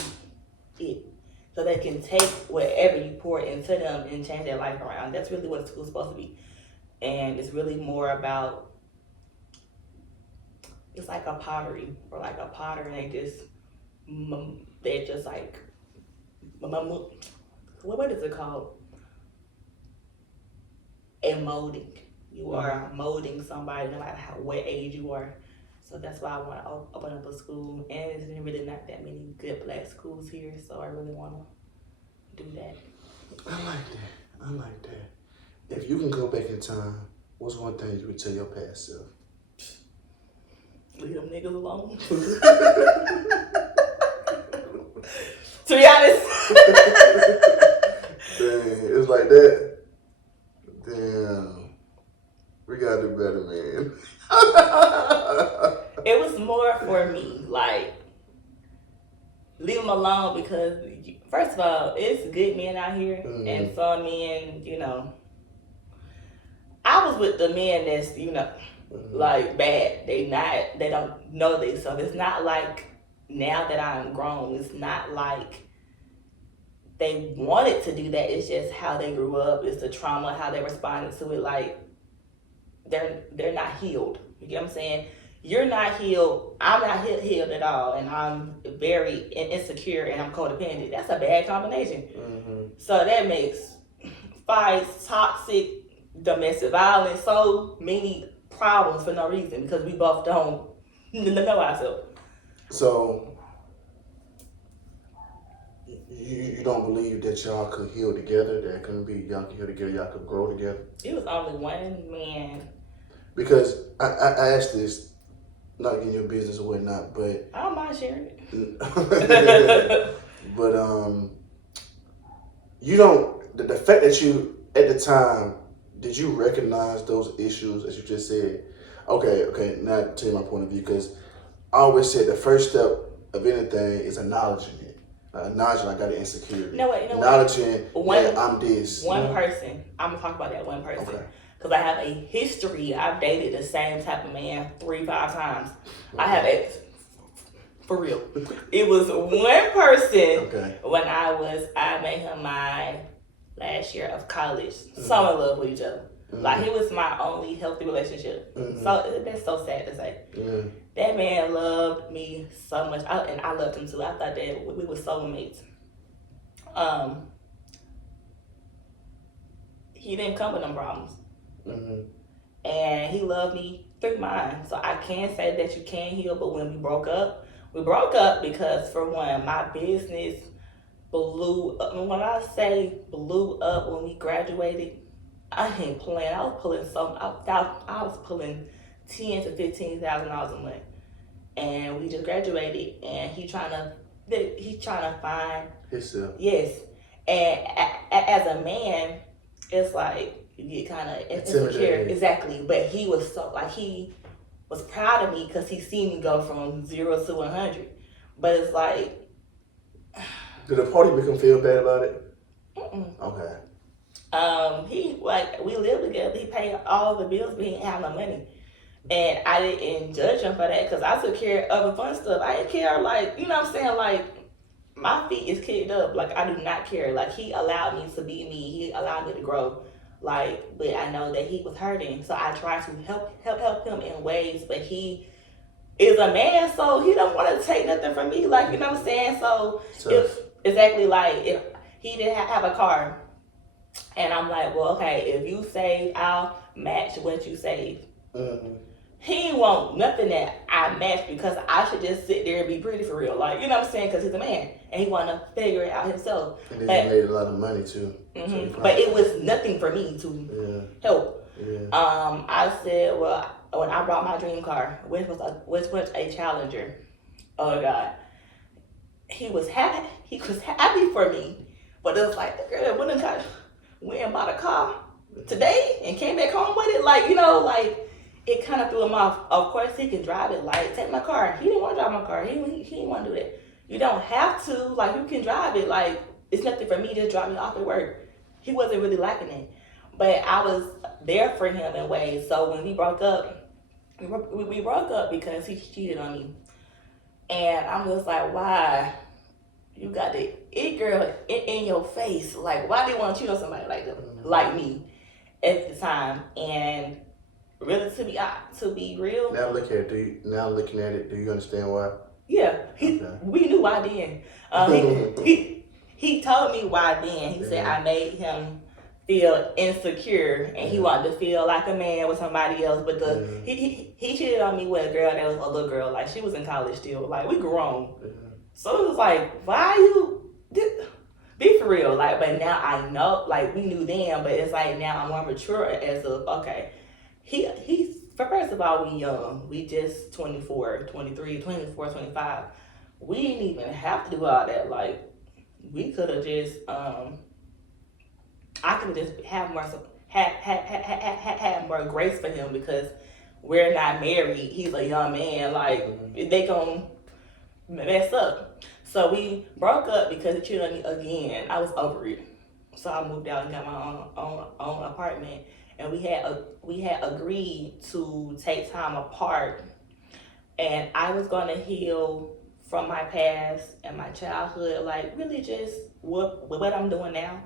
it. So they can take whatever you pour into them and change their life around. That's really what a school's supposed to be. And it's really more about, it's like a pottery, or like a potter, and they're just like, what is it called? A molding. You are molding somebody no matter what age you are. So that's why I want to open up a school. And there's really not that many good black schools here, so I really want to do that. I like that. If you can go back in time, what's one thing you would tell your past self? Leave them niggas alone. To be honest. Dang, it's like that. Damn. We gotta do better, man. It was more for me, like, leave them alone, because first of all, it's good men out here, and some men, I was with the men that's, like, bad. They don't know this. So it's not like, now that I'm grown, it's not like they wanted to do that. It's just how they grew up. It's the trauma, how they responded to it. Like, they're not healed. You get what I'm saying? You're not healed. I'm not healed at all. And I'm very insecure, and I'm codependent. That's a bad combination. Mm-hmm. So that makes fights, toxic, domestic violence, so many problems for no reason, because we both don't know ourselves. So you don't believe that y'all could heal together? That couldn't be y'all could heal together, y'all could grow together? It was only one man. Because I asked this, not in your business or whatnot, but I don't mind sharing it. but you don't the fact that you at the time, did you recognize those issues as you just said? Okay, now to tell you my point of view, because I always said the first step of anything is acknowledging it. Acknowledging I got an insecurity. Acknowledging that I'm this. One person. I'm gonna talk about that one person. Okay. Because I have a history. I've dated the same type of man 3-5 times. Okay. I have a for real. It was one person when I met him my last year of college. So in love with each other. Like he was my only healthy relationship. So that's so sad to say. That man loved me so much, and I loved him too. I thought that we were soulmates. He didn't come with them problems, and he loved me through mine. So I can say that you can heal. But when we broke up because for one, my business blew up. When I say blew up when we graduated, I ain't playing. I was pulling I was pulling $10,000 to $15,000 a month, and we just graduated. And he's trying to find himself. Yes, and as a man, it's like you get kind of insecure. Exactly, but he was he was proud of me because he seen me go from 0 to 100. But it's like, did the party make him feel bad about it? Okay. We lived together. He paid all the bills, but he didn't have no money. And I didn't judge him for that because I took care of the fun stuff. I didn't care, you know what I'm saying? Like, my feet is kicked up. Like, I do not care. Like, he allowed me to be me. He allowed me to grow. Like, but I know that he was hurting. So I tried to help him in ways, but he is a man, so he don't want to take nothing from me. Like, you know what I'm saying? So, if he didn't have a car, and I'm like, well, okay, if you save, I'll match what you save. He want nothing that I match because I should just sit there and be pretty for real. Like, you know what I'm saying? Because he's a man and he want to figure it out himself. And then he made a lot of money too. So but it was nothing for me to help. I said, well, when I brought my dream car, which was a Challenger, oh God, he was happy. He was happy for me. But it was like, the girl that went and bought a car today and came back home with it. Like, you know, like, it kind of threw him off. Of course, he can drive it. Like, take my car. He didn't want to drive my car. He didn't want to do that. You don't have to. Like, you can drive it. Like, it's nothing for me. Just drop me off at work. He wasn't really liking it. But I was there for him in ways. So when we broke up, we broke up because he cheated on me. And I'm just like, why? You got the it girl in your face. Like, why do you want to cheat on somebody like them, like me at the time? And really, to be real. Now looking at it, do you understand why? Yeah, we knew why then. He told me why then. He said I made him feel insecure and he wanted to feel like a man with somebody else. But he cheated on me with a girl that was a little girl. Like, she was in college still. Like, we grown. So it was like, why you be for real? Like, but now I know. Like, we knew then, but it's like now I'm more mature as of okay. He's first of all, we young. We just 24, 23, 24, 25. We didn't even have to do all that. Like, we could have just I could have just had more grace for him because we're not married. He's a young man. Like, they gonna mess up. So we broke up because he cheated on me again. I was over it. So I moved out and got my own apartment. And we had agreed to take time apart, and I was gonna heal from my past and my childhood, like really just what I'm doing now.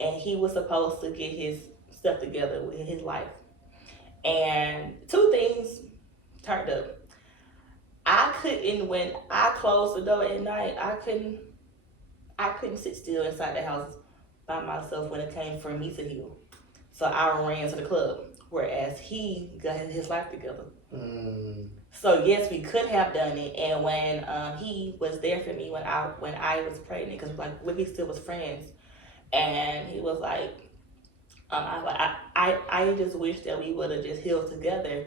And he was supposed to get his stuff together with his life. And two things turned up. I couldn't, when I closed the door at night, I couldn't sit still inside the house by myself when it came for me to heal. So I ran to the club. whereas he got his life together. Mm. So yes, we could have done it. And when he was there for me when I was pregnant, because like we still was friends, and he was like, I just wish that we would have just healed together.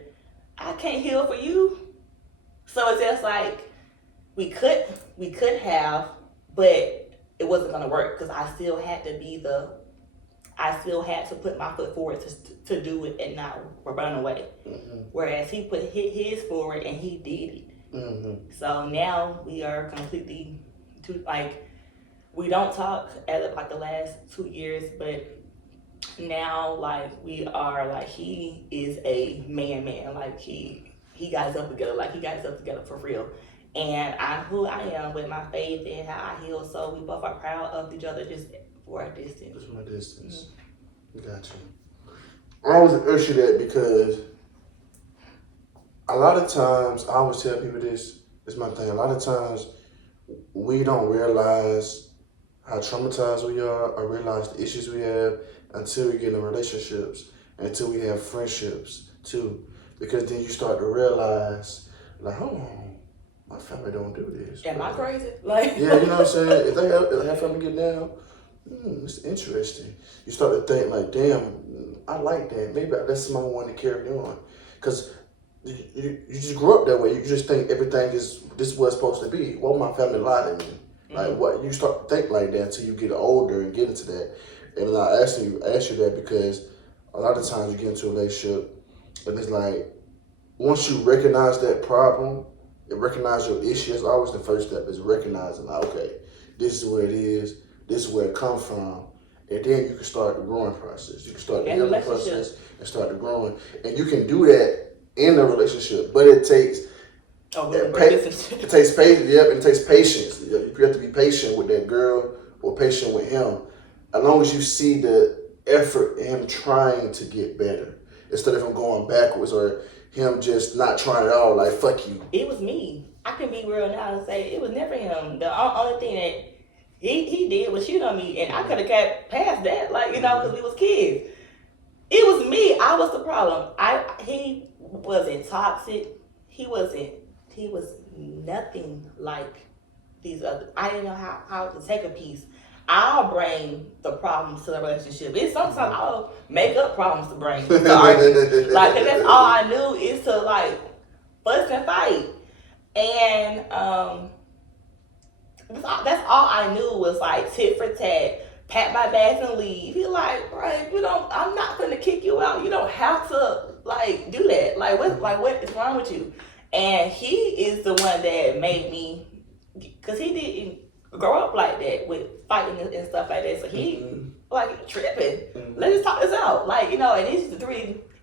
I can't heal for you. So it's just like we could have, but it wasn't gonna work because I still had to put my foot forward to do it and not run away. Mm-hmm. Whereas he put his forward and he did it. Mm-hmm. So now we are completely we don't talk as of like the last 2 years, but now like we are like he is a man, like he got himself together, like he got himself together for real. And I'm who I am with my faith and how I heal. So we both are proud of each other just for a distance. Just from a distance. Mm-hmm. Gotcha. I always urge you that because a lot of times I always tell people this is my thing. A lot of times we don't realize how traumatized we are or realize the issues we have until we get in relationships, until we have friendships too. Because then you start to realize, like, hold on, my family don't do this. Am I crazy? Like, yeah, you know what I'm saying? If they have family get down, it's interesting. You start to think like, damn, I like that. Maybe that's somebody I want to carry on. Because you just grew up that way. You just think everything is this is what it's supposed to be. Well, my family lied to me. Like what you start to think like that until you get older and get into that. And I ask you that because a lot of times you get into a relationship and it's like once you recognize that problem and recognize your issue, it's always the first step is recognizing like, okay, this is what it is, this is where it comes from. And then you can start the growing process. You can start the healing process and start the growing. And you can do that in a relationship, but it takes it takes patience. Yep, it takes patience. You have to be patient with that girl or patient with him. As long as you see the effort in him trying to get better, instead of him going backwards or him just not trying at all. Like fuck you. It was me. I can be real now and say it was never him. The only thing that he did was shoot on me, and I could have kept past that, like because we was kids. It was me. I was the problem. He wasn't toxic. He was nothing like these other. I didn't know how to take a piece. I'll bring the problems to the relationship. It's sometimes I'll make up problems to bring to argue. Like, cause that's all I knew is to like fuss and fight. And that's all I knew was like tit for tat, pat my back and leave. He like, right, I'm not gonna kick you out. You don't have to like do that. Like what is wrong with you? And he is the one that made me, cause he didn't grow up like that with fighting and stuff like that. So he like tripping. Let's just talk this out. Like, and it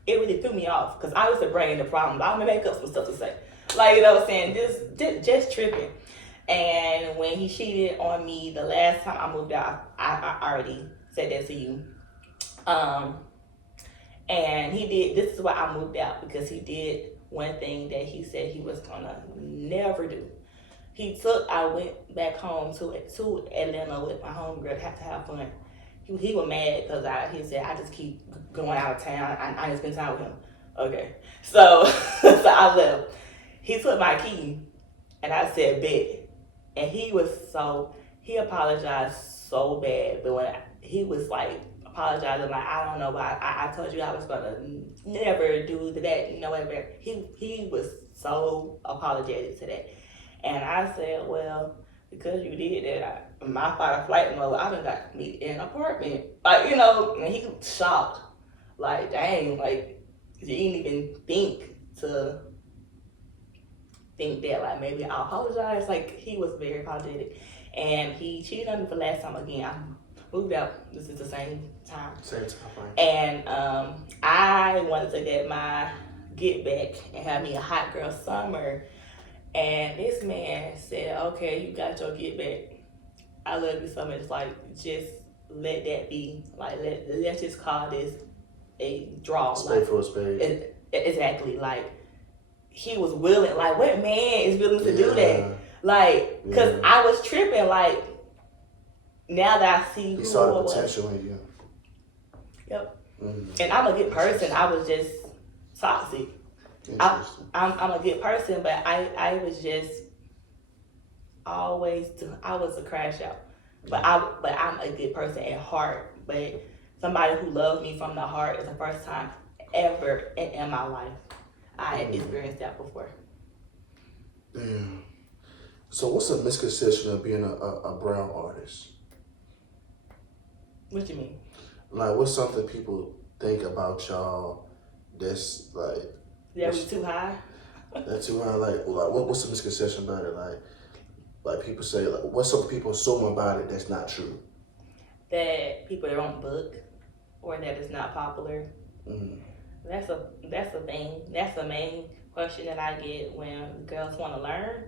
really threw me off because I was the brain the problem. I'm gonna make up some stuff to say. Like, what I'm saying, just tripping. And when he cheated on me the last time I moved out, I already said that to you. And he did, this is why I moved out, because he did one thing that he said he was gonna never do. I went back home to Atlanta with my homegirl to have fun. He was mad because he said, I just keep going out of town. I didn't spend time with him. Okay. So I left. He took my key and I said, bet. And he apologized so bad. But when he was like apologizing, like, I don't know, but I told you I was going to never do that, whatever. He was so apologetic to that. And I said, well, because you did that, my fight or flight mode, I done got me in an apartment. Like, and he was shocked. Like, dang, like, you didn't even think that, like, maybe I'll apologize. Like, he was very apologetic. And he cheated on me for the last time again. I moved out. This is the same time. Same time, right. And I wanted to get back and have me a hot girl summer. And this man said, okay, you got your get back. I love you so much. Like, just let that be. Like, let's just call this a draw. Spade for a spade. Exactly. Like, he was willing. Like, what man is willing to do that? Like, because I was tripping. Like, now that I see he saw the potential in you. Yep. And I'm a good person. I was just toxic. I'm a good person, but I was just always I was a crash out. But I'm a good person at heart. But somebody who loved me from the heart is the first time ever in my life I had experienced that before. Damn. So what's a misconception of being a brown artist? What you mean? Like, what's something people think about y'all that's like... That we too high? That's too high? Like what's the misconception about it? Like people say, like, what's something people assume about it that's not true? That people don't book or that it's not popular. That's a thing. That's the main question that I get when girls want to learn.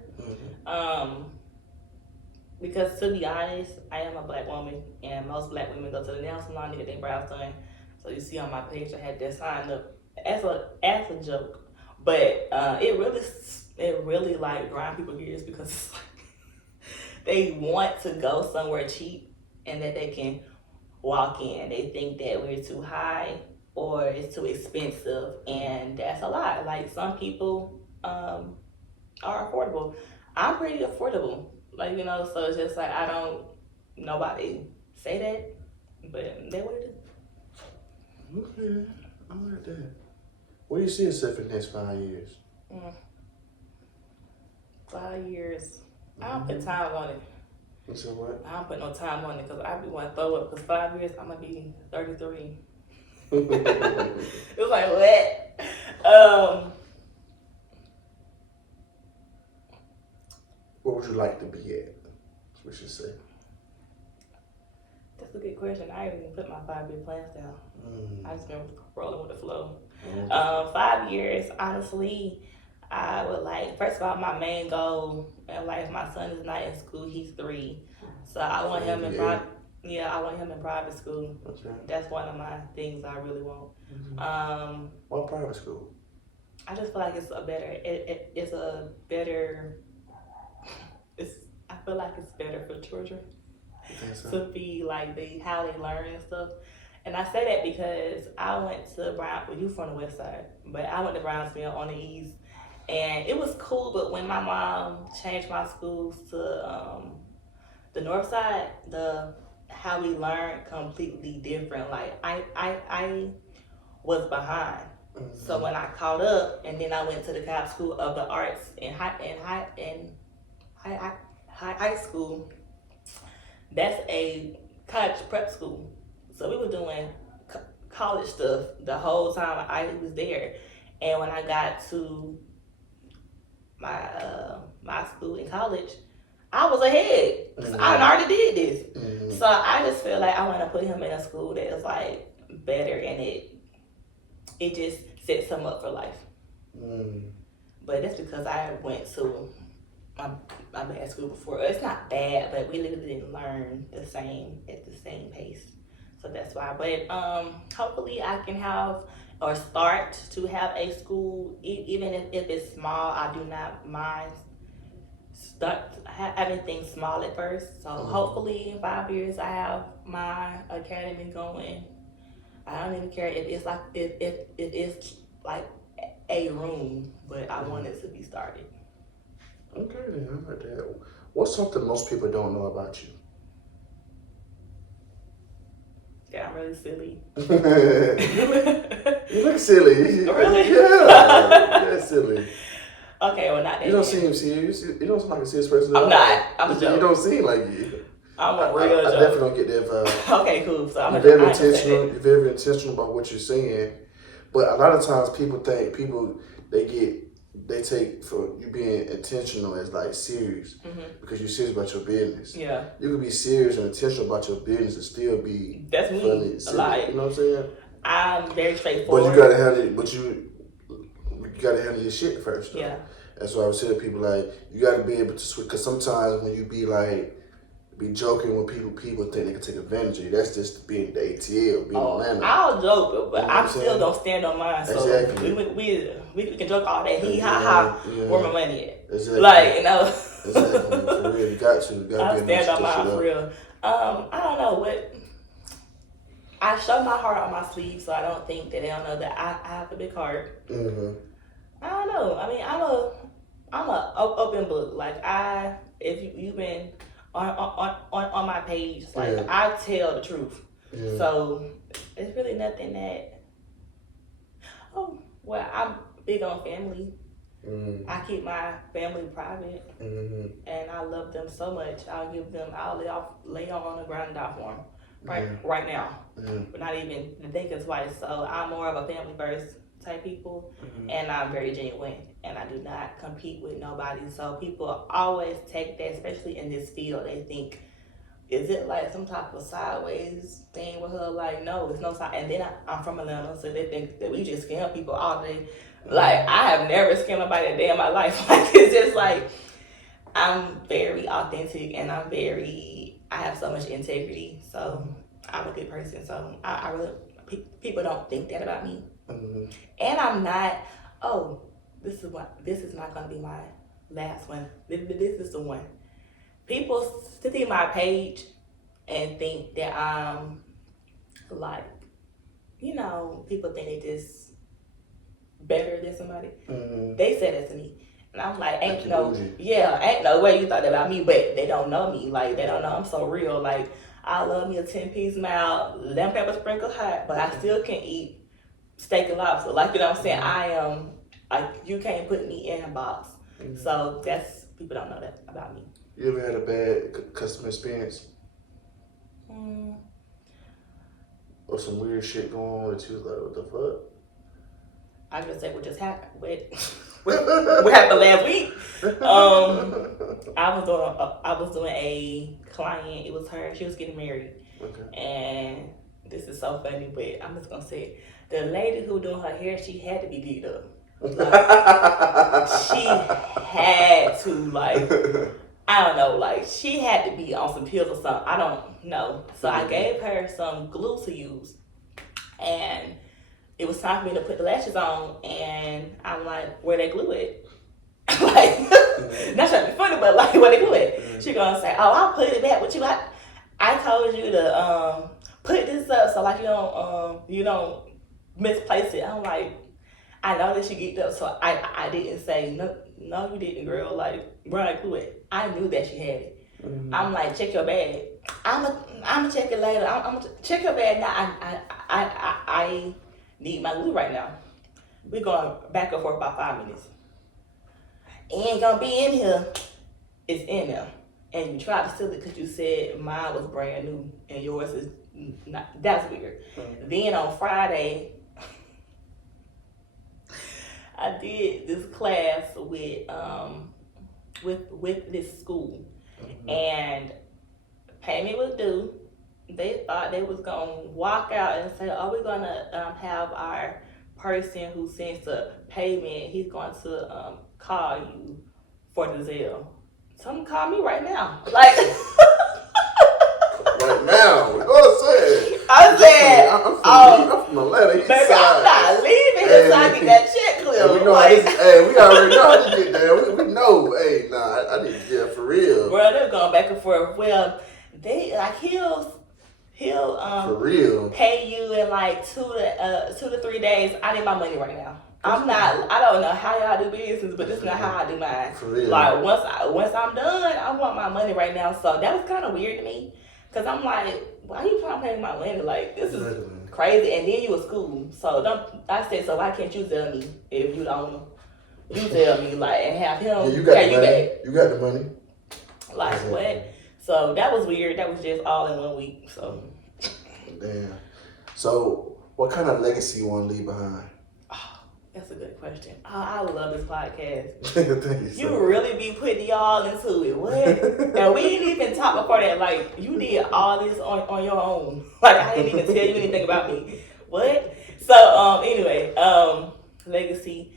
Because to be honest, I am a black woman, and most black women go to the nail salon to get their brows done. So you see on my page, I had that signed up as a joke, but it really like grind people gears because it's like they want to go somewhere cheap and that they can walk in. They think that we're too high or it's too expensive, and that's a lie. Like, some people are affordable. I'm pretty affordable, like, you know. So it's just like nobody say that, but they what it is. Okay, I like that. Where do you see yourself in the next 5 years? 5 years. I don't put time on it. You said what? I don't put no time on it because I be want to throw up. Because 5 years, I'm gonna be 33. It was like, what? What would you like to be at? That's what you say. That's a good question. I didn't even put my 5-year plans down. I just been rolling with the flow. 5 years, honestly, I would like, first of all, my main goal in life, my son is not in school, he's 3. So I want him in private. Yeah, I want him in private school. Okay. That's one of my things I really want. What private school? I just feel like it's a better. I feel like it's better for children to be like how they learn and stuff. And I say that because I went to Brown. You from the West Side, but I went to Brownsville on the East, and it was cool. But when my mom changed my schools to the North Side, how we learned completely different. Like I was behind. So when I caught up, and then I went to the Cobb School of the Arts in high school. That's a college prep school. So we were doing college stuff the whole time I was there. And when I got to my school in college, I was ahead because I already did this. So I just feel like I want to put him in a school that is like better, and it just sets him up for life. But that's because I went to my bad school before. It's not bad, but we literally didn't learn at the same pace. So that's why. But hopefully I can have or start to have a school, even if it's small. I do not mind having things small at first. So hopefully in 5 years I have my academy going. I don't even care if it's like if it's like a room, but I want it to be started. Okay, then I like that. What's something most people don't know about you? Yeah, I'm really silly. You look silly. Really? Yeah, that's silly. Okay, well, not that. You don't seem serious. You don't seem like a serious person. I'm not. I'm a joke. You don't seem like you. I'm a real joke. I definitely don't get that vibe. Okay, cool. So I'm very intentional. You're very intentional about what you're saying. But a lot of times people think they take for you being intentional as like serious because you're serious about your business. Yeah. You can be serious and intentional about your business and still be that's me. Funny, silly, like, you know what I'm saying? I'm very straightforward. But you gotta handle it. But you gotta handle your shit first. Though. Yeah. That's why I would say to people like you gotta be able to switch. Because sometimes when you be joking when people think they can take advantage of you. That's just being the ATL, being a man. I'll joke, but I'm still gonna stand on mine. So exactly. we can joke all that. He ha ha. Where my money at? Exactly. Like, you know. Exactly. For real, you got to. I'll stand on mine for real. I don't know what. I show my heart on my sleeve, so I don't think that they don't know that I have a big heart. Mm-hmm. I don't know. I mean, I'm a open book. Like if you've been on my page, like Yeah. I tell the truth. Yeah. So it's really nothing that. Oh well, I'm big on family. Mm-hmm. I keep my family private, Mm-hmm. and I love them so much. I'll lay on the ground and die for them Yeah. right now. Yeah. But not even thinking twice. So I'm more of a family first type people, Mm-hmm. and I'm very genuine, and I do not compete with nobody. So people always take that, especially in this field. They think, is it like some type of sideways thing with her? Like, no, it's no side. And then I'm from Atlanta, so they think that we just scam people all day. Like, I have never scammed nobody a day in my life. Like, it's just like, I'm very authentic, and I have so much integrity. So I'm a good person. So I really, people don't think that about me. Mm-hmm. And I'm not, oh, this is not going to be my last one. This is the one. People see my page and think that I'm like, people think they just better than somebody. Mm-hmm. They said that to me. And I'm like, ain't no bougie. way you thought that about me, but they don't know me. Like, they don't know I'm so real. Like, I love me a 10-piece mouth, lemon pepper sprinkle hot, but I still can eat steak and lobster. Like, you know what I'm saying? I am, like, you can't put me in a box. Mm-hmm. So people don't know that about me. You ever had a bad customer experience? Or some weird shit going on that you was like, what the fuck? I can say what just happened. What happened last week? I was doing a client. It was her. She was getting married. Okay. And this is so funny, but I'm just gonna say it. The lady who doing her hair, she had to be geeked up. Like, she had to, like, I don't know, like, she had to be on some pills or something. I don't know. So I gave her some glue to use, and it was time for me to put the lashes on, and I'm like, where they glue it? Like, not trying to be funny, but like, where they glue it? She gonna say, oh, I'll put it back with you. I told you to put this up so like you don't misplace it. I'm like, I know that she geeked up, so I didn't say no you didn't, girl. Like, where I glue it? I knew that she had it. Mm-hmm. I'm like, check your bag. I'm check it later. I'm check your bag now. I need my glue right now. We're going back and forth about 5 minutes. It ain't gonna be in here. It's in there. And you tried to steal it because you said mine was brand new and yours is not. That's weird. Mm-hmm. Then on Friday, I did this class with this school, mm-hmm. and payment was due. They thought they was gonna walk out and say, "Oh, we're gonna have our person who sends the payment. He's going to call you for the Zelle." Someone call me right now, like. Right now, what say? I said, I'm from Atlanta. Baby, I'm not leaving here so I get that check clear. We know like, we already know how to get there. We know. Hey, nah, I need to get for real. Bro, they're going back and forth. Well, they like he'll for real pay you in like 2 to 3 days. I need my money right now. I don't know how y'all do business, but this is not how I do mine. For real. Like once I'm done, I want my money right now. So that was kind of weird to me. Cause I'm like, why are you trying to pay my money? Like, this is crazy. And then you at school. So I said, so why can't you tell me if you don't? You tell me, like, and have him pay you back. You got the money. Like, what? So that was weird. That was just all in 1 week. So. Damn. So what kind of legacy you want to leave behind? That's a good question. Oh, I love this podcast. Thank you. You really be putting y'all into it. What? And we didn't even talk before that. Like, you did all this on your own. Like, I didn't even tell you anything about me. What? So, anyway, legacy.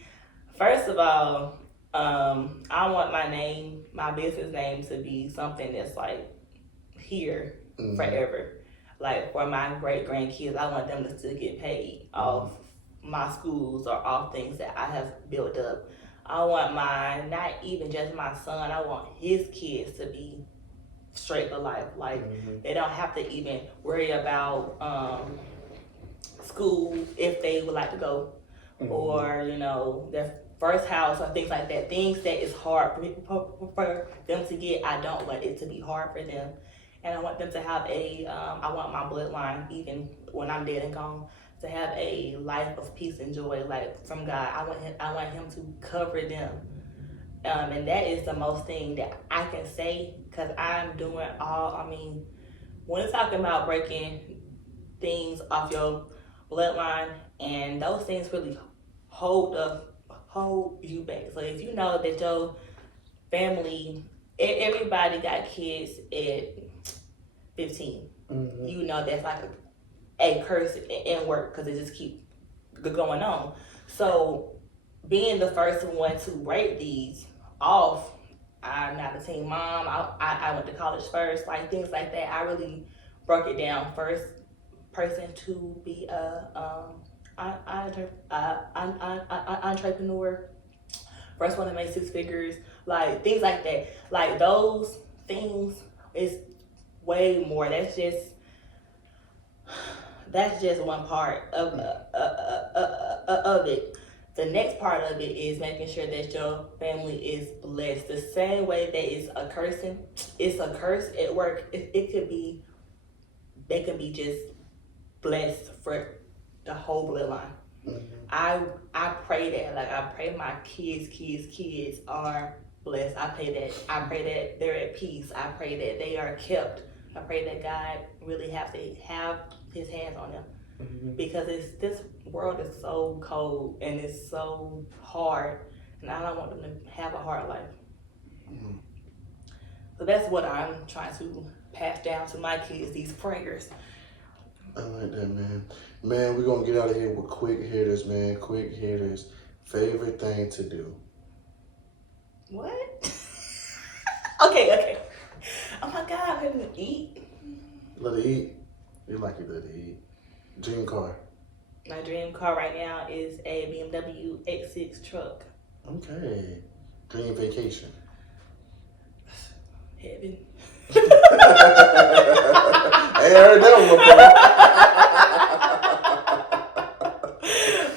First of all, I want my business name to be something that's like here forever. Like, for my great grandkids, I want them to still get paid off my schools or all things that I have built up. I want not even just my son, I want his kids to be straight for life. Like, they don't have to even worry about school if they would like to go, or their first house or things like that. Things that is hard for them to get. I don't want it to be hard for them, and I want them to have I want my bloodline, even when I'm dead and gone, to have a life of peace and joy, like from God. I want Him to cover them, and that is the most thing that I can say, because I'm doing all. I mean, when it's talking about breaking things off your bloodline, and those things really hold you back. So if you know that your family, everybody got kids at 15, you know that's like a curse in work, because it just keep going on. So being the first one to break these off, I'm not a teen mom. I went to college first, like things like that. I really broke it down. First person to be a entrepreneur, first one to make 6 figures, like things like that. Like those things is way more. That's just one part of it. The next part of it is making sure that your family is blessed. The same way that it's a curse at work. It could be, they can be just blessed for the whole bloodline. I pray that, like I pray my kids are blessed. I pray that they're at peace. I pray that they are kept. I pray that God really have to have His hands on them, because this world is so cold and it's so hard, and I don't want them to have a hard life. So that's what I'm trying to pass down to my kids, these prayers. I like that, man. Man, we're going to get out of here with quick hitters, man. Quick hitters. Favorite thing to do? What? Okay. Oh my God, I'm going to eat. Love to eat? You like it, love to eat. Dream car? My dream car right now is a BMW X6 truck. Okay. Dream vacation? Heaven. I ain't heard that one before.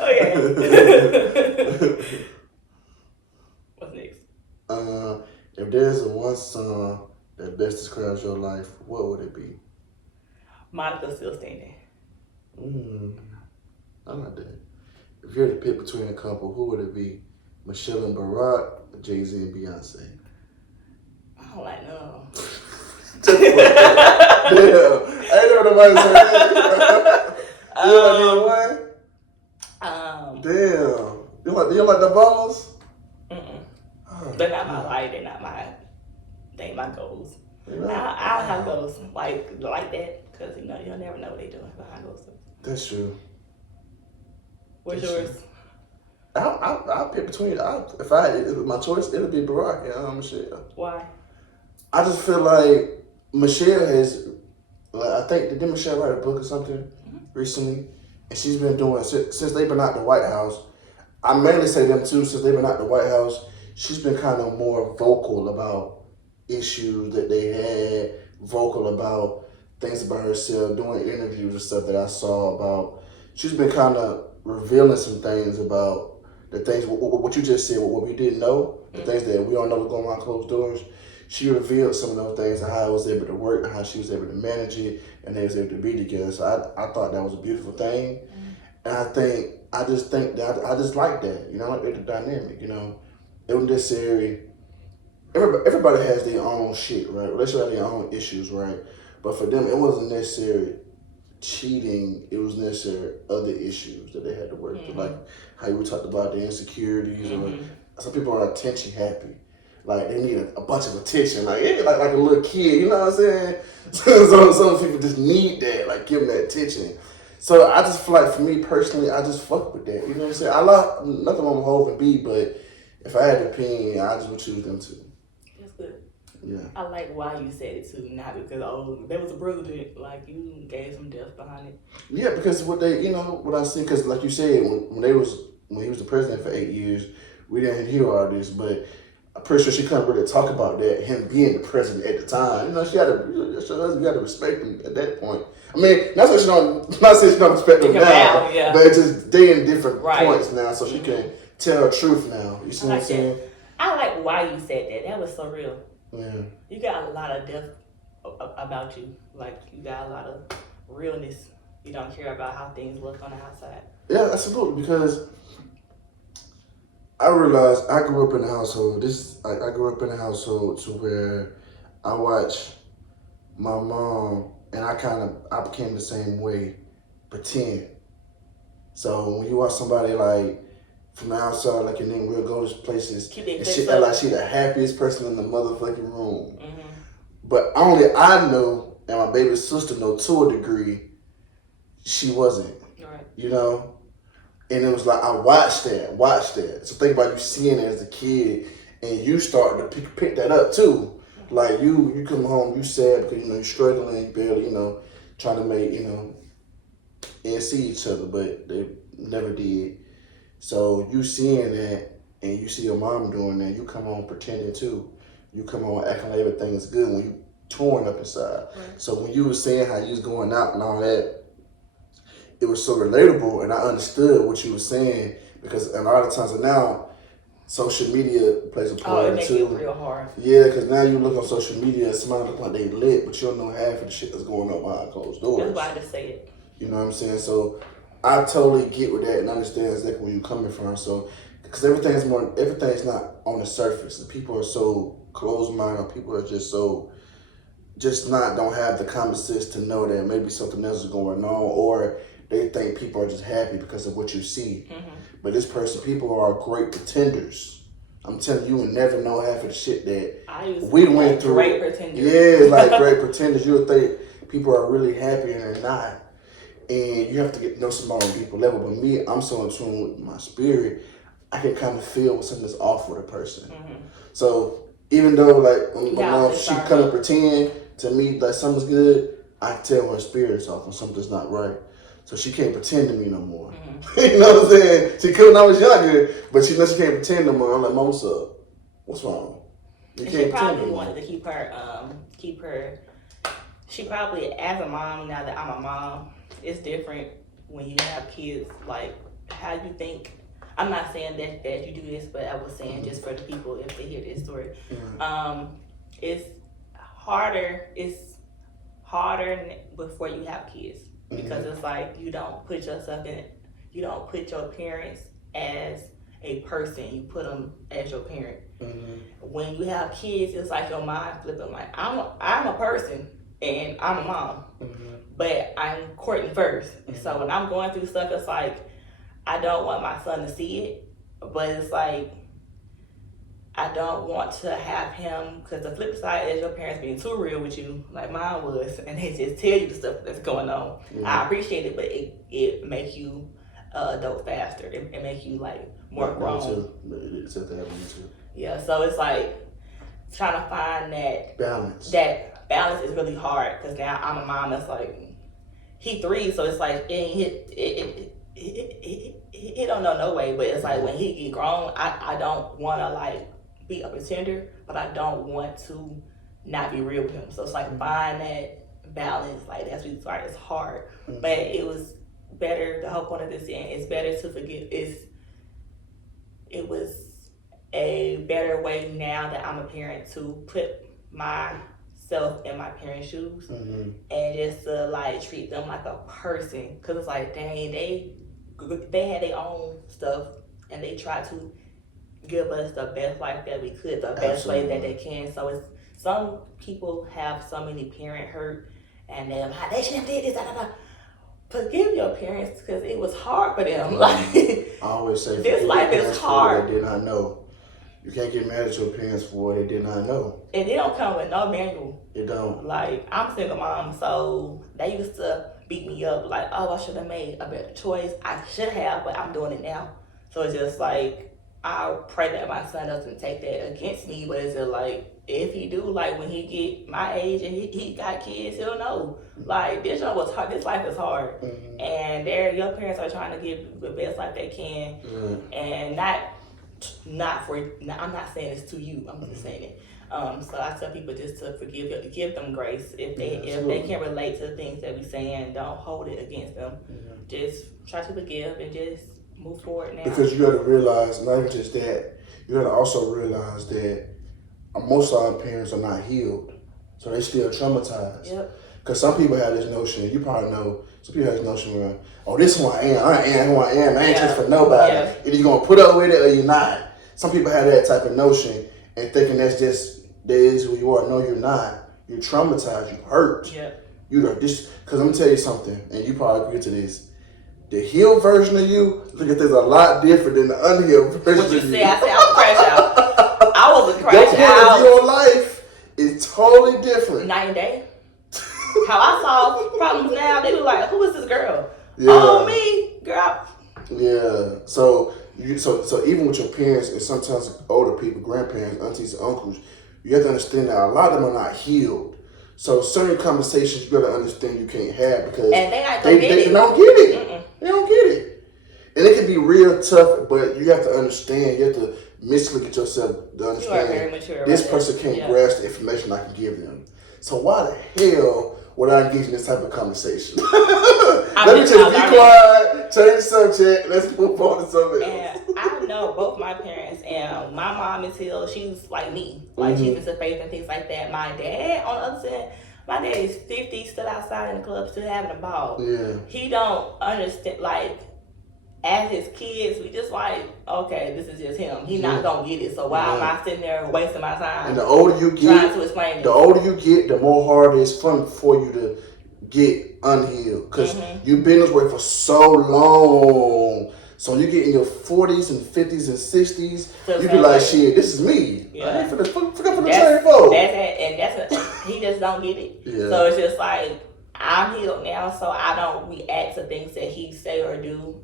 Okay. What's next? If there's one song that best describes your life, what would it be? Monica Still Standing. I like that. If you had to pick between a couple, who would it be? Michelle and Barack, or Jay-Z and Beyonce? I don't like none of them. Damn. I ain't never nobody say that. You like either one? Damn. You like the Bombers? Oh, they're not my life. They ain't my goals. I'll have goals like that, because you'll never know what they're doing behind those things. That's true. What's yours? I'll pick between. If I had my choice, it'll be Barack and Michelle. Why? I just feel like Michelle has. I think did Michelle write a book or something recently, and she's been doing since they've been out the White House. I mainly say them too. Since they've been out the White House, she's been kind of more vocal about issues that they had, vocal about things about herself, doing interviews and stuff that I saw about. She's been kind of revealing some things about the things, what you just said, what we didn't know, the things that we don't know what's going on behind closed doors. She revealed some of those things and how it was able to work, and how she was able to manage it, and they was able to be together. So I thought that was a beautiful thing. And I just think that I just like that, I like the dynamic, It wasn't necessary. Everybody has their own shit, right? Relationships have their own issues, right? But for them, it wasn't necessarily cheating. It was necessary other issues that they had to work through, like how you talked about the insecurities, or some people are attention happy, like they need a bunch of attention, like a little kid, you know what I'm saying? So some people just need that, like give them that attention. So I just feel like, for me personally, I just fuck with that. You know what I'm saying? I love nothing wrong with Hov and B, but if I had an opinion, I just would choose them too. That's good. Yeah. I like why you said it too, not because there was a president, like you gave some depth behind it. Yeah, because what they, what I see, because like you said, when he was the president for 8 years, we didn't hear all this, but I'm pretty sure she couldn't really talk about that, him being the president at the time. You know, she had to respect him at that point. I mean, not saying she don't respect him now, yeah. but it's just they in different right. points now, so she can tell the truth now. You see what I'm saying? I like why you said that. That was so real. Yeah. You got a lot of depth about you. Like, you got a lot of realness. You don't care about how things look on the outside. Yeah, absolutely, because I realized I grew up in a household. I grew up in a household to where I watched my mom, and I became the same way, pretend. So when you watch somebody like from the outside, like, and then we'll go to places and she act like she the happiest person in the motherfucking room. Mm-hmm. But only I know, and my baby sister know to a degree, she wasn't. Right. You know? And it was like, I watched that. So think about you seeing it as a kid, and you start to pick that up too. Like, you come home, you sad because, you know, you're struggling, you barely, you know, trying to make, you know, and see each other, but they never did. So you seeing that, and you see your mom doing that, you come home pretending too. You come home acting like everything is good when you torn up inside. Right. So when you was saying how you was going out and all that, it was so relatable, and I understood what you were saying, because a lot of times now, social media plays a part in it too. It makes it real hard. Yeah, because now you look on social media and somebody look like they lit, but you don't know half of the shit that's going on behind closed doors. That's why I just say it. You know what I'm saying? So I totally get with that and understand exactly where you're coming from. So, because everything's not on the surface. And people are so closed-minded. People are just so, don't have the common sense to know that maybe something else is going on, or they think people are just happy because of what you see. Mm-hmm. But people are great pretenders. I'm telling you, would never know half of the shit that we went through. Great pretenders. Yeah, like great pretenders. You'll think people are really happy and they're not. And you have to get to know somebody on a deeper level. But me, I'm so in tune with my spirit, I can kind of feel when something's off with a person. Mm-hmm. So even though, like, when my mom, she come and pretend to me like something's good, I can tell when her spirit's off when something's not right. So she can't pretend to me no more. Mm-hmm. You know what I'm saying? She couldn't when I was younger, but she knows she can't pretend no more. I'm like, Mom, what's up? What's wrong? You can't she probably wanted to keep her. She probably, as a mom, now that I'm a mom, it's different when you have kids. Like, how you think. I'm not saying that you do this, but I was saying just for the people if they hear this story. Mm-hmm. It's harder before you have kids. Because it's like you don't put your parents as a person, you put them as your parent. Mm-hmm. When you have kids, it's like your mind flipping, like I'm a person and I'm a mom, mm-hmm. but I'm courting first. Mm-hmm. So when I'm going through stuff, it's like I don't want my son to see it, but it's like I don't want to have him, because the flip side is your parents being too real with you, like mine was, and they just tell you the stuff that's going on. Mm-hmm. I appreciate it, but it make you adult faster. It make you like more grown. Me too. Yeah, so it's like trying to find that balance. That balance is really hard, because now I'm a mom that's like, he 3, so it's like he don't know no way, but it's like when he get grown, I don't want to like be a pretender, but I don't want to not be real with him. So it's like find that balance. Like that's really hard. It's hard, but it was better. The whole point of this end is better to forgive. It was a better way now that I'm a parent to put myself in my parents' shoes, mm-hmm. and just to like treat them like a person. Cause it's like, dang, they had their own stuff and they try to give us the best life that we could, the best way that they can. So it's some people have so many parent hurt, and they shouldn't have did this. Forgive your parents, because it was hard for them. Like I always say, this life is hard. They did not know. You can't get mad at your parents for what they did not know. And they don't come with no manual. It don't. Like, I'm a single mom, so they used to beat me up like, oh, I should have made a better choice. I should have, but I'm doing it now. So it's just like, I pray that my son doesn't take that against me, but it's just like, if he do, like when he get my age and he got kids, he'll know. Like, this was hard. This life is hard. Mm-hmm. And your parents are trying to give you the best life they can. Mm-hmm. And not I'm not saying it's to you. I'm just saying it. So I tell people just to give them grace if they can't relate to the things that we saying. Don't hold it against them. Just try to forgive and just move forward now. Because you got to realize, not even just that, you got to also realize that most of our parents are not healed, so they still traumatized. Yep. Because some people have this notion, you probably know, some people have this notion where, oh, this is who I am who I am, I ain't just for nobody. Yeah. Either you're going to put up with it or you're not. Some people have that type of notion and thinking that is who you are. No, you're not. You're traumatized, you hurt. Yeah. You are this, because I'm going to tell you something, and you probably agree to this. The healed version of you, look at this, a lot different than the unhealed version of you. What you say? I said I was a crash out. I was a Your crash point out. of your life is totally different. Night and day. How I solve problems now, they be like, "Who is this girl?" Yeah. Oh, me, girl. Yeah. So even with your parents and sometimes older people, grandparents, aunties, uncles, you have to understand that a lot of them are not healed. So certain conversations you gotta understand you can't have because And they don't they get it. don't get it. Mm-mm. They don't get it. And it can be real tough, but you have to understand, you have to mentally get yourself to understand You are very mature. this right person there. can't grasp the information I can give them. So why the hell would I engage in this type of conversation? Let me just be quiet, change the subject, let's move on to something else. And I know both my parents, and my mom is healed. She's like me, like she's into faith and things like that. My dad, on the other side, my dad is 50, still outside in the club, still having a ball. Yeah. He don't understand, like, as his kids, we just like, okay, this is just him. He not gonna get it. So why am I sitting there wasting my time? And the older you get, trying to explain it. The older you get, the more hard it is for you to get unhealed. Because you've been this way for so long. So you get in your 40s and 50s and 60s, you be like, shit, this is me. Yeah. I ain't finna change for. He just don't get it. Yeah. So it's just like, I'm healed now, so I don't react to things that he say or do,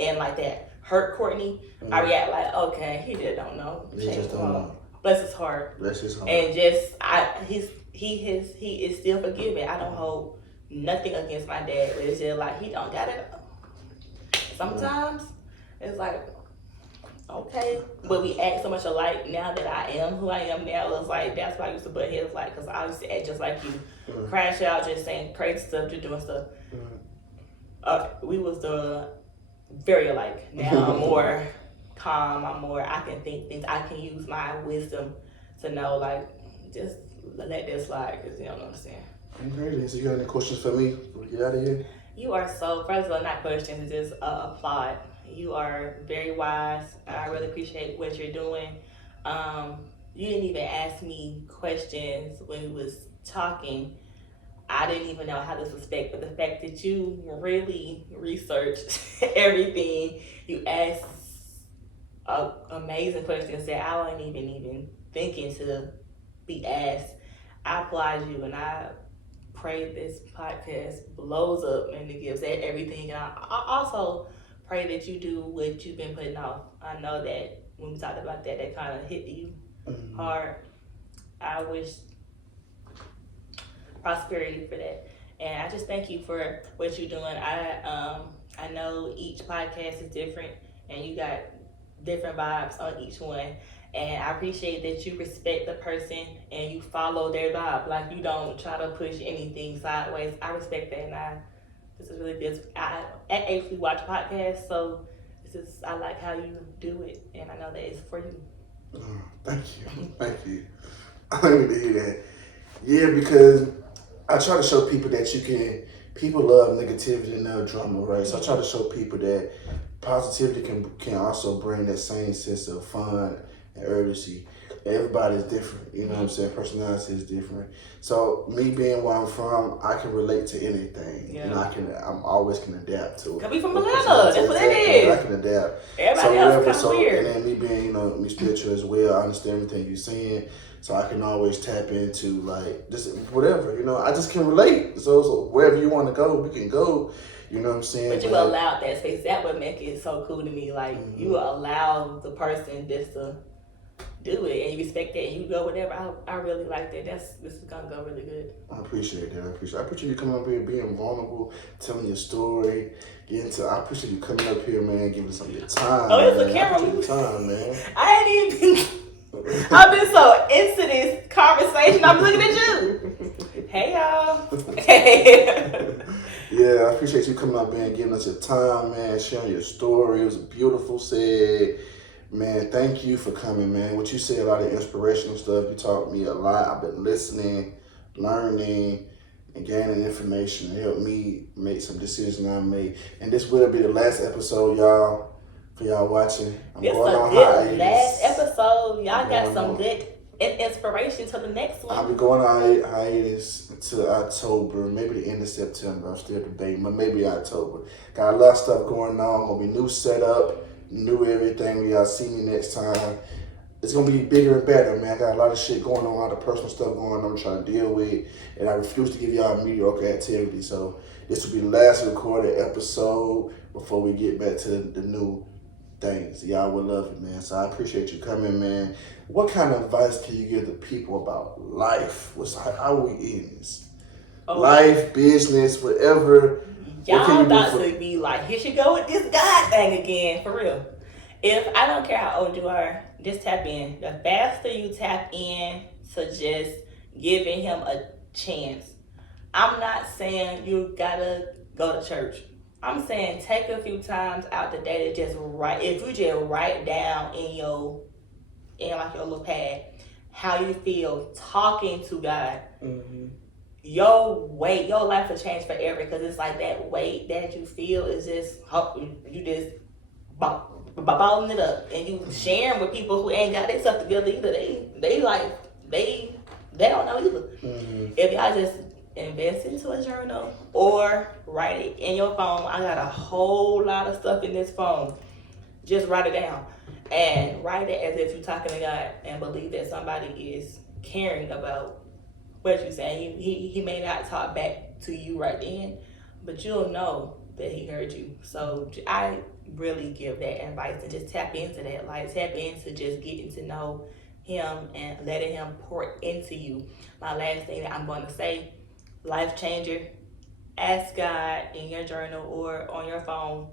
and like that hurt Courtney. I react like, okay, he just don't know. He just don't know. Bless his heart. Bless his heart. And just he is still forgiving. I don't hold nothing against my dad, but it's just like he don't got it. Sometimes it's like, okay, but we act so much alike now that I am who I am now. It's like that's why I used to butt heads, like, because I used to act just like you, crash out, just saying crazy stuff, just doing stuff. We was very alike. Now I'm more calm. I can think things. I can use my wisdom to know, like, just let this slide, because you don't understand. Okay, so you got any questions for me before we get out of here? You are so, first of all, not questions, just applaud. You are very wise. I really appreciate what you're doing. You didn't even ask me questions when we was talking. I didn't even know how to suspect, but the fact that you really researched everything, you asked amazing questions that I wasn't even thinking to be asked. I applaud you, and I pray this podcast blows up and it gives everything. And I also pray that you do what you've been putting off. I know that when we talked about that kind of hit you hard. I wish prosperity for that. And I just thank you for what you're doing. I know each podcast is different and you got different vibes on each one. And I appreciate that you respect the person and you follow their vibe. Like, you don't try to push anything sideways. I respect that, and this is really good. I actually watch podcasts, so I like how you do it, and I know that it's for you. Thank you. I need to hear that. Yeah, because I try to show people that people love negativity and no drama, right? So I try to show people that positivity can also bring that same sense of fun and urgency. Everybody's different, you know what I'm saying? Personality is different. So me being where I'm from, I can relate to anything. Yeah. You know, I'm always can adapt to it. Cause we from Atlanta, that's what that is. I can adapt. Everybody else kind of weird. And then me being, me spiritual as well, I understand everything you're saying. So I can always tap into, like, just whatever, I just can relate. So wherever you want to go, we can go. You know what I'm saying? But you allowed that space. That would make it so cool to me. Like, you allow the person just to do it and you respect that and you go whatever. I really like that. This is gonna go really good. I appreciate that. I appreciate you coming up here, being vulnerable, telling your story. I appreciate you coming up here, man, giving some of your time. Oh, it's man. a camera. I appreciate your time, man. I ain't even. I've been so into this conversation. I'm looking at you. Hey y'all. Yeah, I appreciate you coming up here and giving us your time, man, sharing your story. It was beautiful said. Man, thank you for coming, man. What you say, a lot of inspirational stuff. You taught me a lot. I've been listening, learning, and gaining information. It helped me make some decisions I made. And this will be the last episode, y'all, for y'all watching. I'm This going a on good hiatus. last episode. Y'all got Going some on. good inspiration to the next I'll one. be going on hiatus until October, maybe the end of September. I'm still debating, but maybe October. Got a lot of stuff going on. Gonna be new setup, new everything. Y'all see me next time. It's gonna be bigger and better, man. I got a lot of shit going on, a lot of personal stuff going on I'm trying to deal with, and I refuse to give y'all mediocre activity. So this will be the last recorded episode before we get back to the new things. Y'all will love it, man. So I appreciate you coming, man. What kind of advice can you give the people about life? How we in this? Oh. Life, business, whatever. Y'all about to be like, here she go with this God thing again, for real. If I don't care how old you are, just tap in. The faster you tap in to just giving him a chance. I'm not saying you gotta go to church. I'm saying take a few times out the day to just write. If you just write down in like your little pad how you feel talking to God, your life will change forever, because it's like that weight that you feel is just you just balling it up, and you sharing with people who ain't got their stuff together either. They don't know either. If y'all just invest into a journal or write it in your phone. I got a whole lot of stuff in this phone. Just write it down and write it as if you're talking to God, and believe that somebody is caring about what you're saying. He may not talk back to you right then, but you'll know that he heard you. So I really give that advice, and just tap into that. Like, tap into just getting to know him and letting him pour into you. My last thing that I'm going to say, life changer, ask God in your journal or on your phone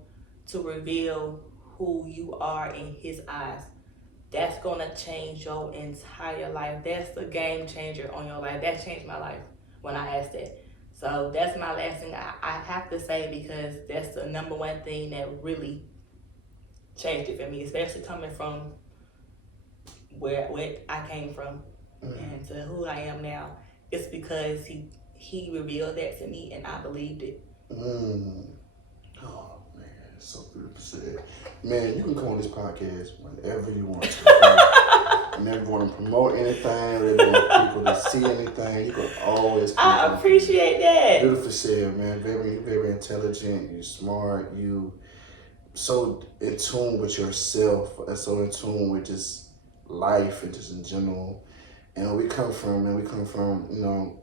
to reveal who you are in his eyes. That's going to change your entire life. That's the game changer on your life. That changed my life when I asked that. So that's my last thing I have to say, because that's the number one thing that really changed it for me, especially coming from where I came from and to who I am now. It's because he revealed that to me, and I believed it. Oh man, it's so beautiful said. Man, you can come on this podcast whenever you want to. Whenever you want to promote anything, whenever you want people to see anything, you can always come. I appreciate that. Beautiful said, man. Very, very intelligent. You smart. You so in tune with yourself, and so in tune with just life and just in general. And where we come from, you know,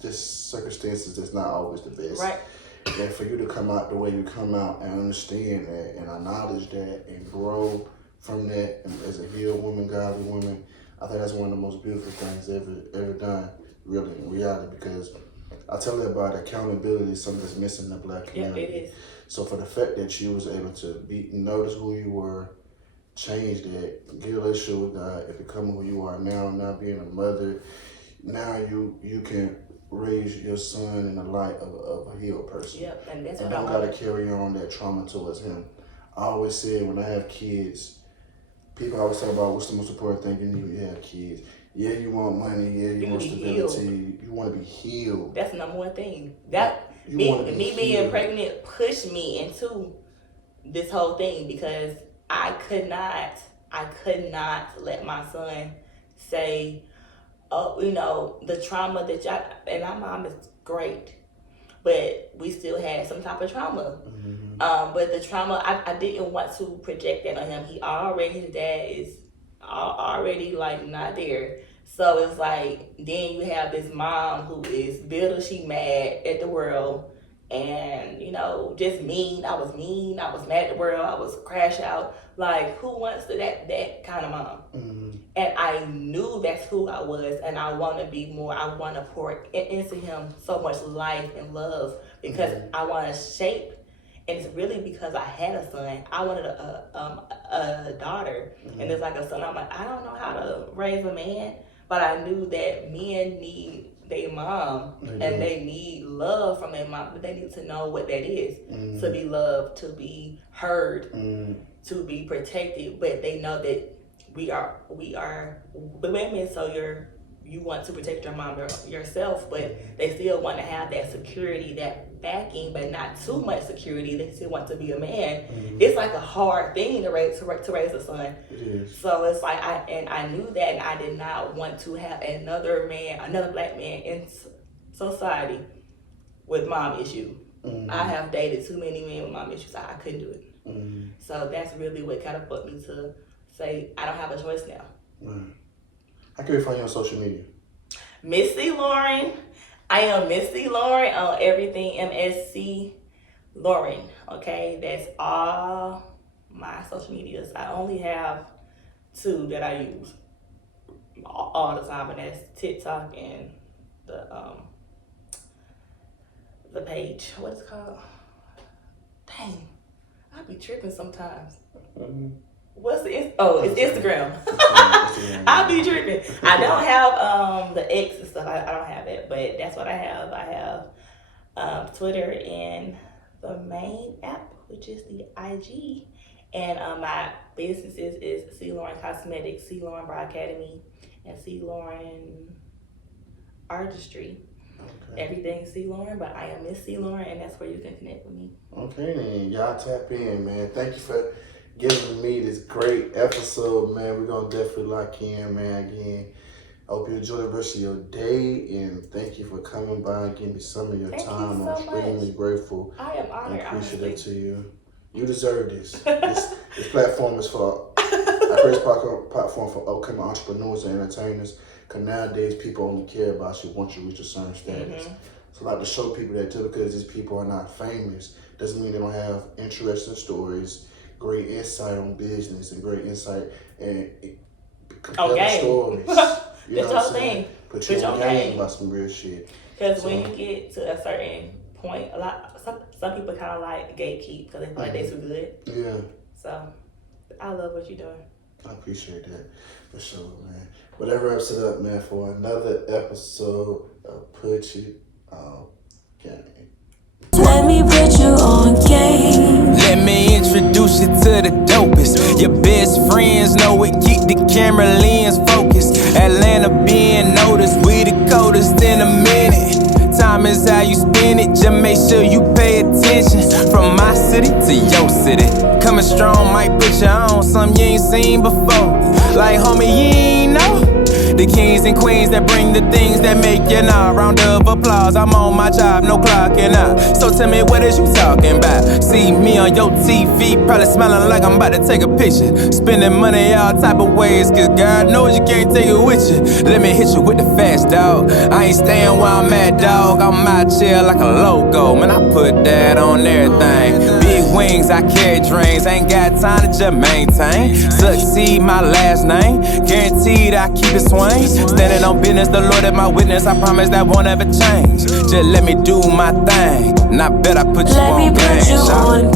just circumstances that's not always the best. Right. And for you to come out the way you come out and understand that and acknowledge that and grow from that, and as a healed woman, godly woman, I think that's one of the most beautiful things ever done, really, in reality, because I tell everybody accountability is something that's missing in the black community. Yeah, it is. So for the fact that you was able to notice who you were, change that, get a relationship with God, and become who you are now being a mother, now you can raise your son in the light of a healed person. Yep, and that's And what don't gotta carry on that trauma towards him. I always say when I have kids, people always talk about what's the most important thing you need when you have kids. Yeah, you want money. Yeah, you want stability. You want to be healed. That's the number one thing. Me being pregnant pushed me into this whole thing, because I could not let my son say, oh, you know, the trauma that y'all, and my mom is great, but we still had some type of trauma. But the trauma, I didn't want to project that on him. His dad is already like not there. So it's like, then you have this mom who is bitter, she mad at the world, and you know, just mean. I was mad at the world. I was crash out. Like, who wants that kind of mom? And I knew that's who I was, and I want to be more. I want to pour into him so much life and love because I want to shape. And it's really because I had a son. I wanted a daughter, and it's like a son. I'm like, I don't know how to raise a man, but I knew that men need their mom, and they need love from their mom, but they need to know what that is. To be loved, to be heard, to be protected, but they know that we are women, so you want to protect your mom yourself, but they still want to have that security, that backing, but not too much security. They still want to be a man. It's like a hard thing to raise a son. It is. So it's like I knew that, and I did not want to have another black man in society with mom issue. I have dated too many men with mom issues. I couldn't do it. So that's really what kind of put me to say I don't have a choice now. How can we find you on social media? Miss C. Lauren. I am Miss C. Lauren on everything. MSC Lauren. Okay, that's all my social medias. I only have 2 that I use all the time, and that's TikTok and the page. What is it called? Dang, I be tripping sometimes. What's it's Instagram. I be tripping. I don't have the X and stuff. I don't have it, but that's what I have. I have Twitter and the main app, which is the IG, and my businesses is C. Lauren Cosmetics, C. Lauren Bra Academy, and C. Lauren Artistry. Okay. Everything C. Lauren, but I am Miss C. Lauren, and that's where you can connect with me. Okay, then y'all tap in, man. Thank you for giving me this great episode, man. We're gonna definitely lock in, man. Again, I hope you enjoy the rest of your day, and thank you for coming by and giving me some of your time. I'm extremely grateful. I am honored. And appreciative to you. You deserve this. This platform is for a great platform for upcoming entrepreneurs and entertainers. Because nowadays people only care about you once you reach a certain status. So I like to show people that too, because these people are not famous doesn't mean they don't have interesting stories, great insight on business, and great insight and compelling stories. You know what I'm saying? Put you on game about some real shit. Because when you get to a certain point, some people kind of like gatekeep because they feel like they too good. Yeah. So I love what you're doing. I appreciate that for sure, man. But that wraps it up, man, for another episode of Put You On Game. Let me put you on game. Let me introduce you to the dopest. Your best friends know it, keep the camera lens focused. Atlanta being noticed, we the coldest in a minute. Time is how you spend it, just make sure you pay attention. From my city to your city, coming strong might put you on something you ain't seen before. Like homie, you ain't know the kings and queens that bring the things that make you know. Round of applause, I'm on my job, no clocking out. So tell me, what is you talking about? See me on your TV, probably smelling like I'm about to take a picture. Spending money all type of ways, cause God knows you can't take it with you. Let me hit you with the fast, dog. I ain't staying where I'm at, dog. I'm out here like a logo, man, I put that on everything. Big wings, I carry dreams, ain't got time to just maintain. Succeed, my last name, guaranteed I keep it swing. Standing on business, the Lord is my witness, I promise that won't ever change. Just let me do my thing, and I bet I put you on game.